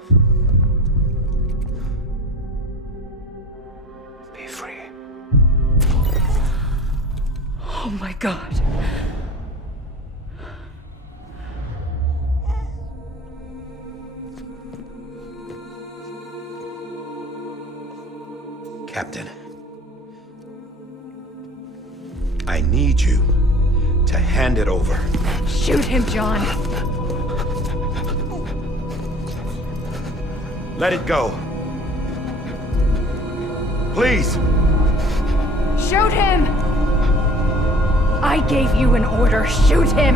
Be free. Oh my God. Captain, I need you to hand it over. Shoot him, John. Let it go. Please. Shoot him! I gave you an order. Shoot him!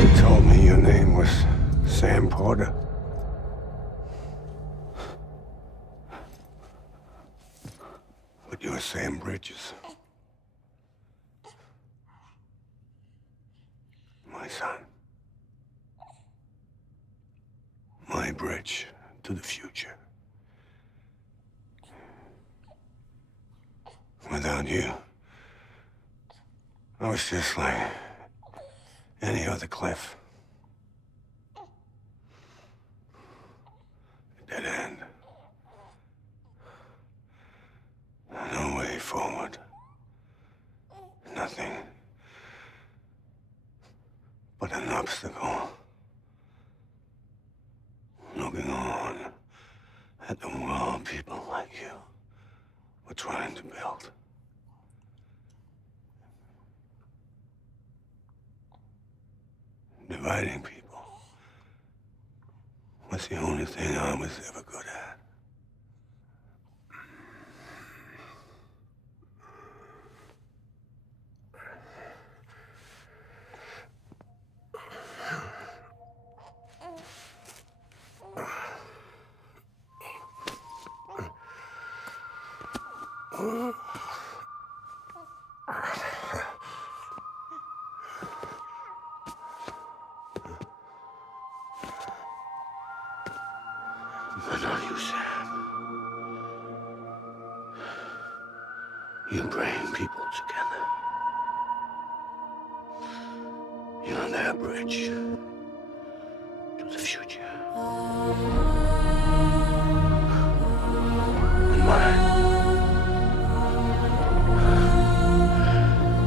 You told me your name was Sam Porter. But you're Sam Bridges. My son. My bridge to the future. Without you, I was just like any other Cliff. A dead end. No way forward. Nothing but an obstacle. Looking on at the world people like you were trying to build. Dividing people was the only thing I was ever good at. But not you, Sam. You bring people together. You're their bridge to the future. And mine.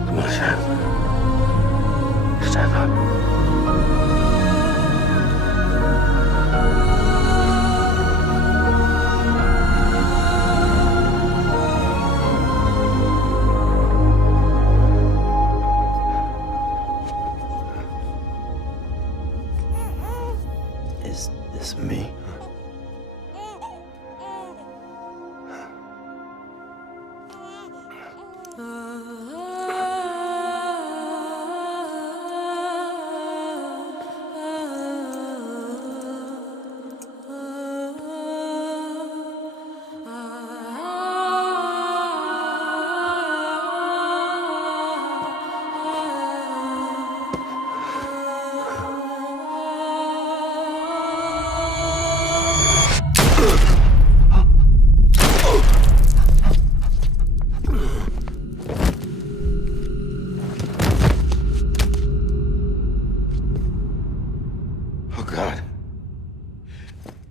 Come on, Sam. Stand up. Is this me?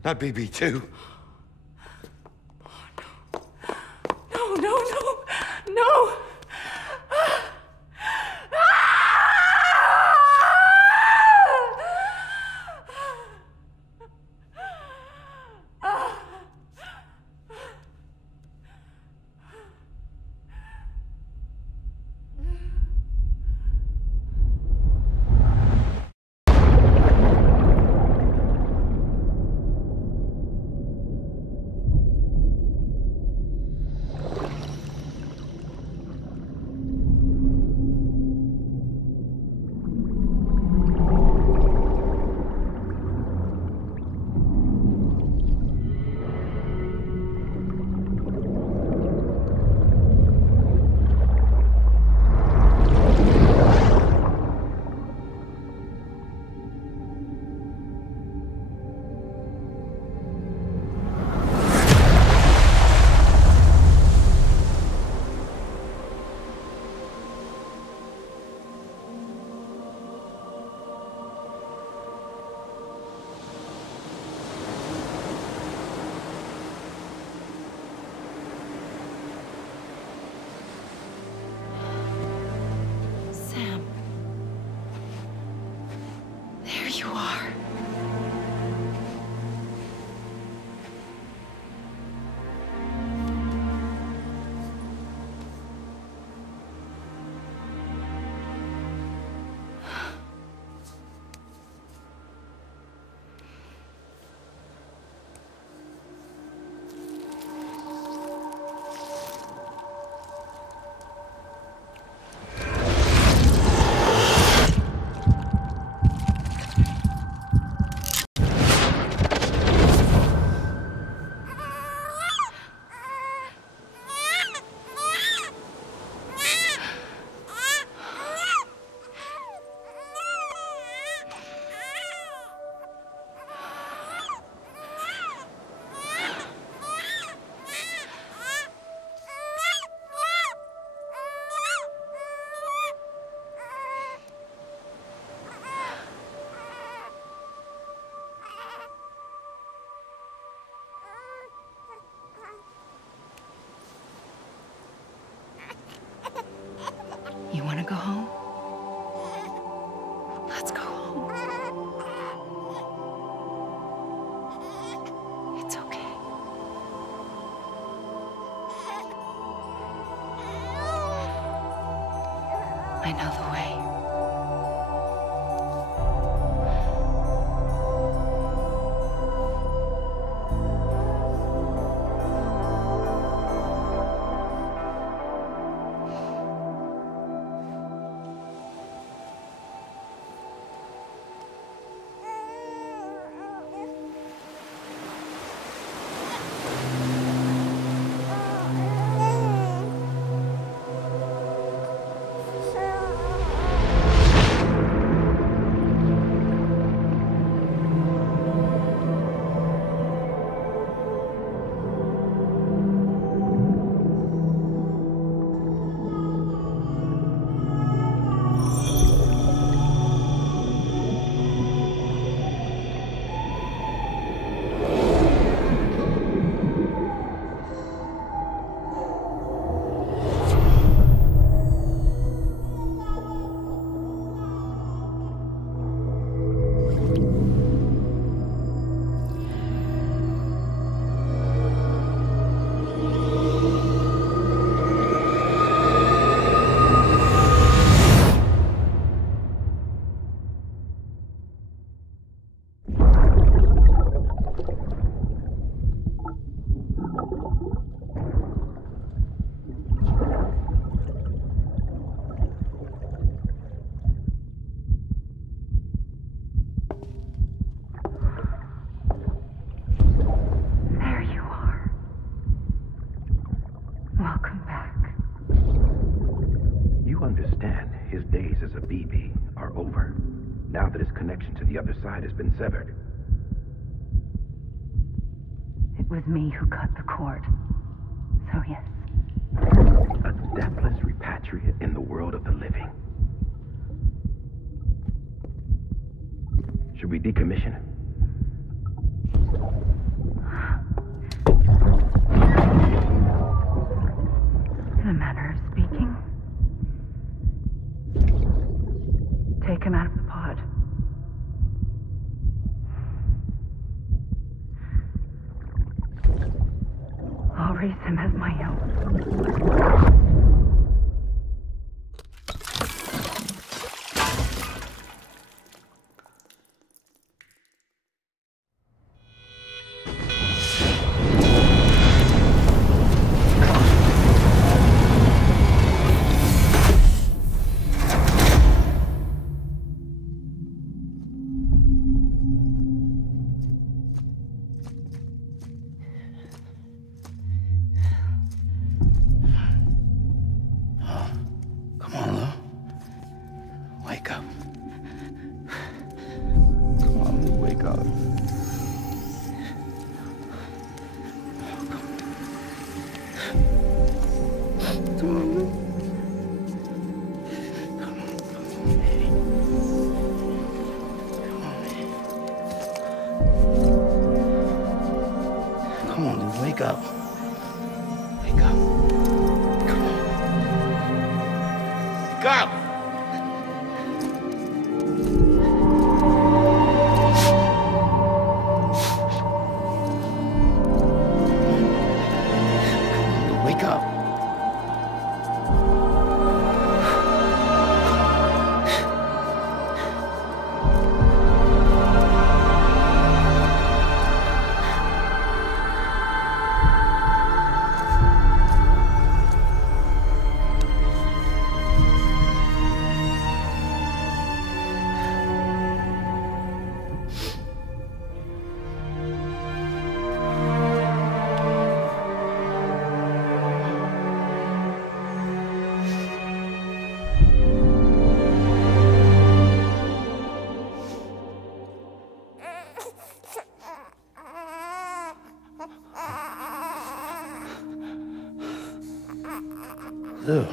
Not BB2. No, no, no, no! You want to go home? Let's go home. It's okay. I know the way. Now that his connection to the other side has been severed. It was me who cut the cord. So yes. A deathless repatriate in the world of the living. Should we decommission him? in a manner of speaking. Take him out of the pod. I'll raise him as my own. Come on, Lou, wake up. Wake up. Come on. Wake up! Wake up. Lou.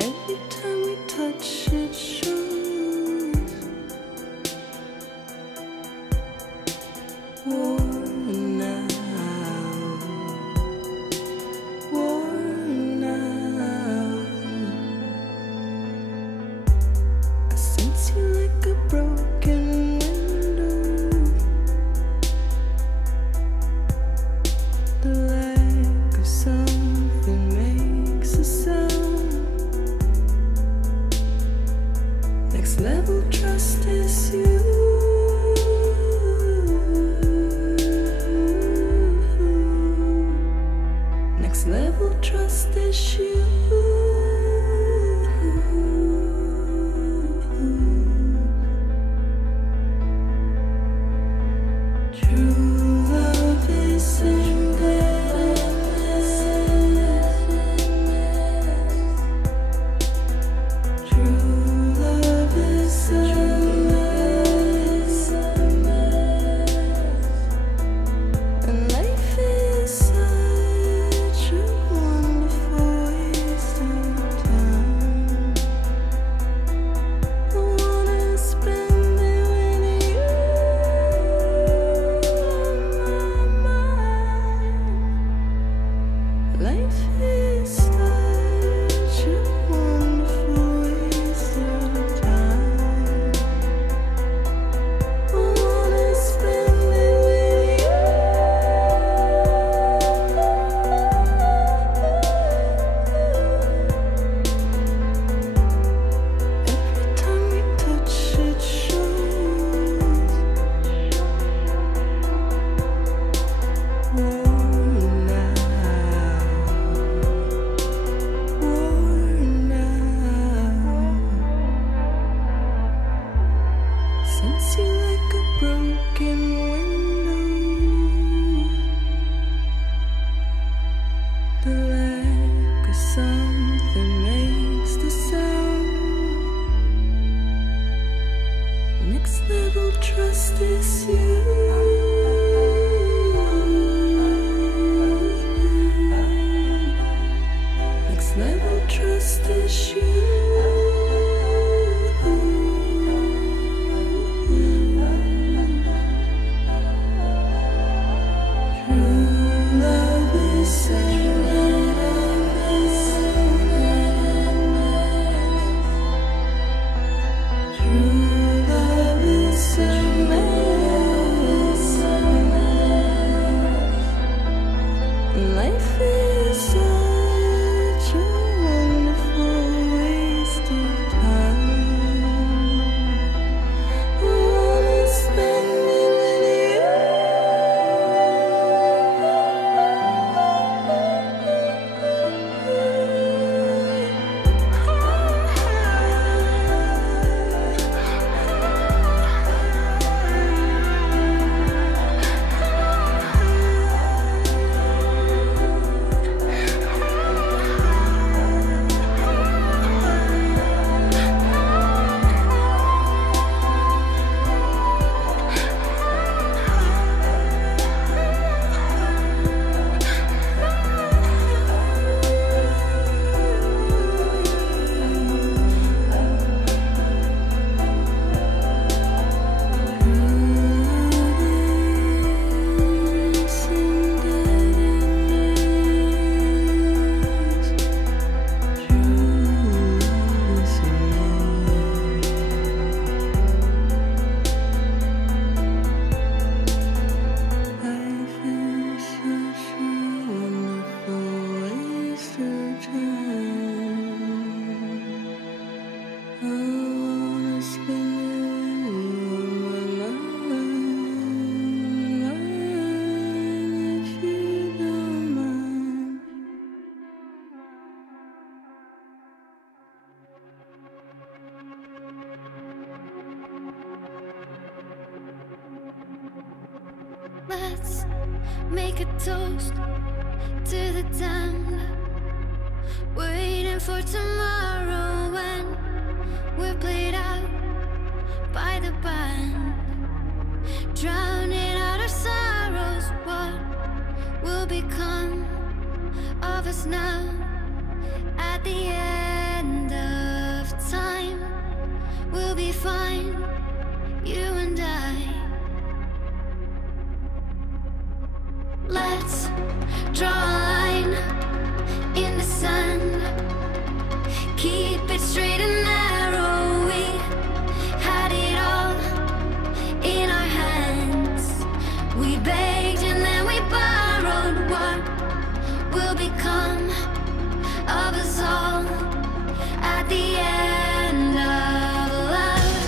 Every time we touch it shows. Worn out, worn out. I sense you like a broken window. The lack of something makes a sound. Next level trust is you. Next level trust is you. True love is true love. Next level trust is you. Next level trust is you. Life is such a wonderful waste of time. I wanna spend it with Let's make a toast to the damned, waiting for tomorrow when we're played out by the band, drowning out our sorrows. What will become of us now at the end of time? We'll be fine, you and I. Let's draw a line in the sand, keep it straight and narrow. We had it all in our hands. We begged and then we borrowed. What will become of us all at the end of love?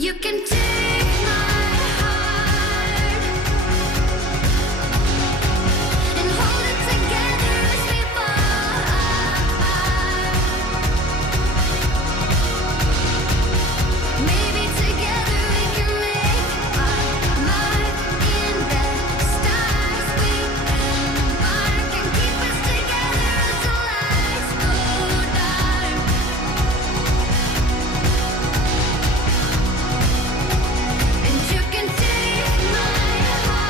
You can take my heart and hold it together as we fall apart. Maybe together we can make our mark in the stars. We embark and keep us together as the lights go dark. And you can take my heart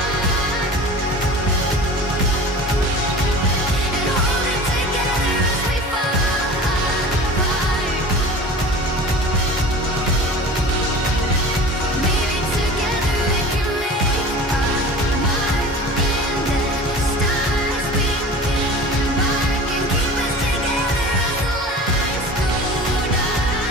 and hold it together as we fall apart. Maybe together we can make our mark in the stars. We embark and keep us together as the lights go dark.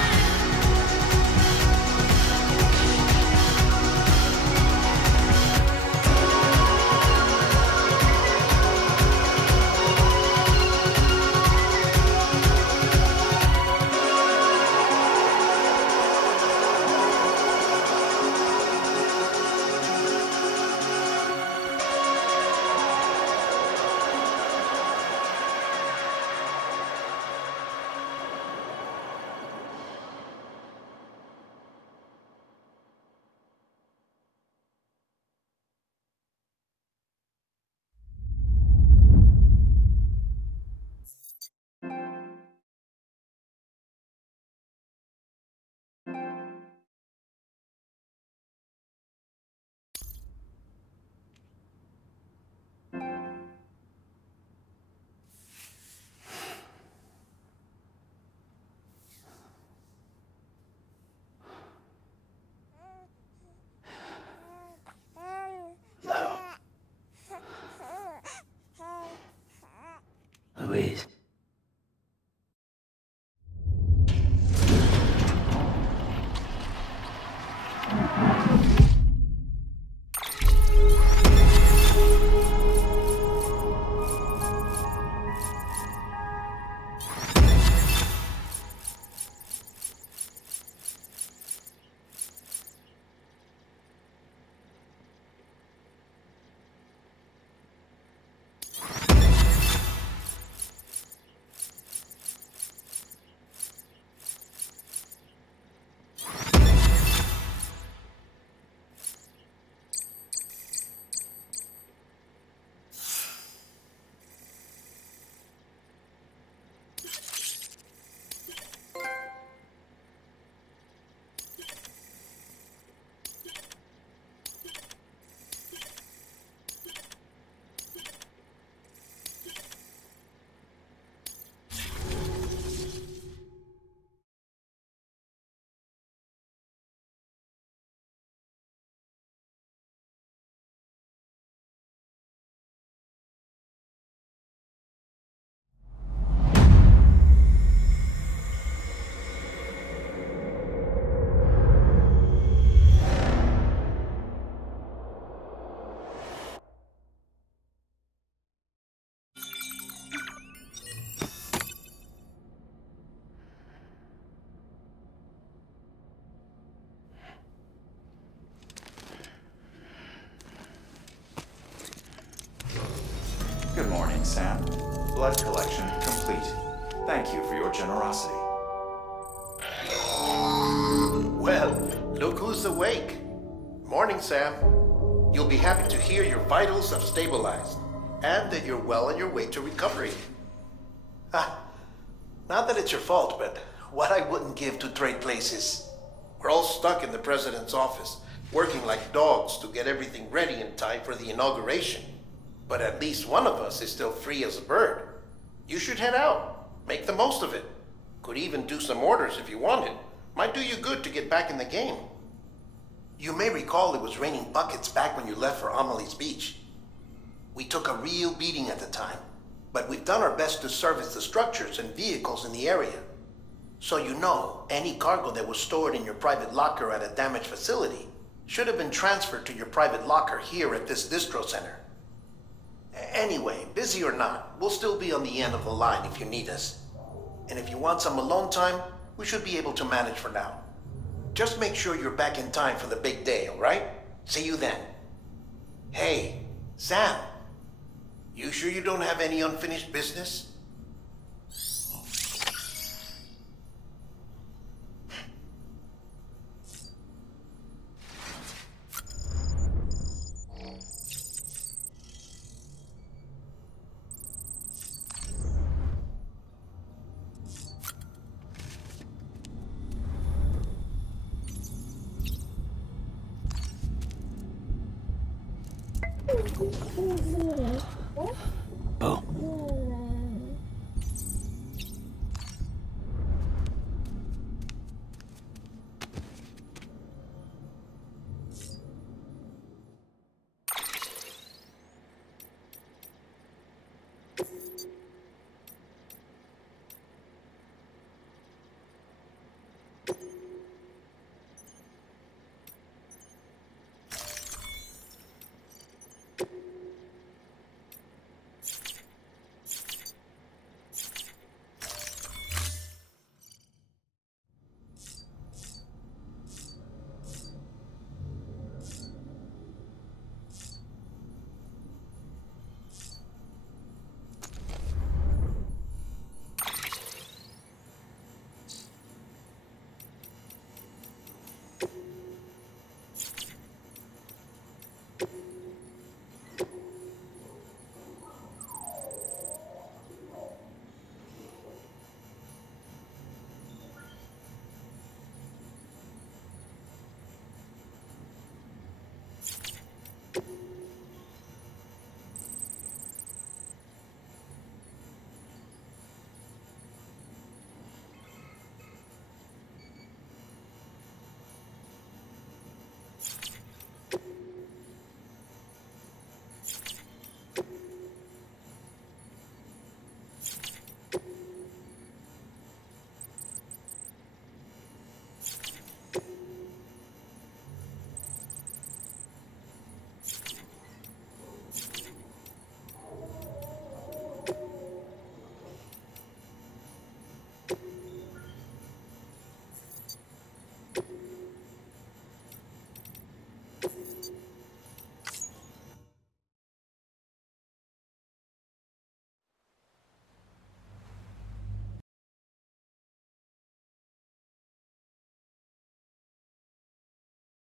Louise. Good morning, Sam. Blood collection complete. Thank you for your generosity. Well, look who's awake. Morning, Sam. You'll be happy to hear your vitals have stabilized, and that you're well on your way to recovery. Not that it's your fault, but what I wouldn't give to trade places. We're all stuck in the president's office, working like dogs to get everything ready in time for the inauguration. But at least one of us is still free as a bird. You should head out. Make the most of it. Could even do some orders if you wanted. Might do you good to get back in the game. You may recall it was raining buckets back when you left for Amelie's Beach. We took a real beating at the time, but we've done our best to service the structures and vehicles in the area. So you know, any cargo that was stored in your private locker at a damaged facility should have been transferred to your private locker here at this distro center. Anyway, busy or not, we'll still be on the end of the line if you need us. And if you want some alone time, we should be able to manage for now. Just make sure you're back in time for the big day, all right? See you then. Hey, Sam. You sure you don't have any unfinished business? Bo.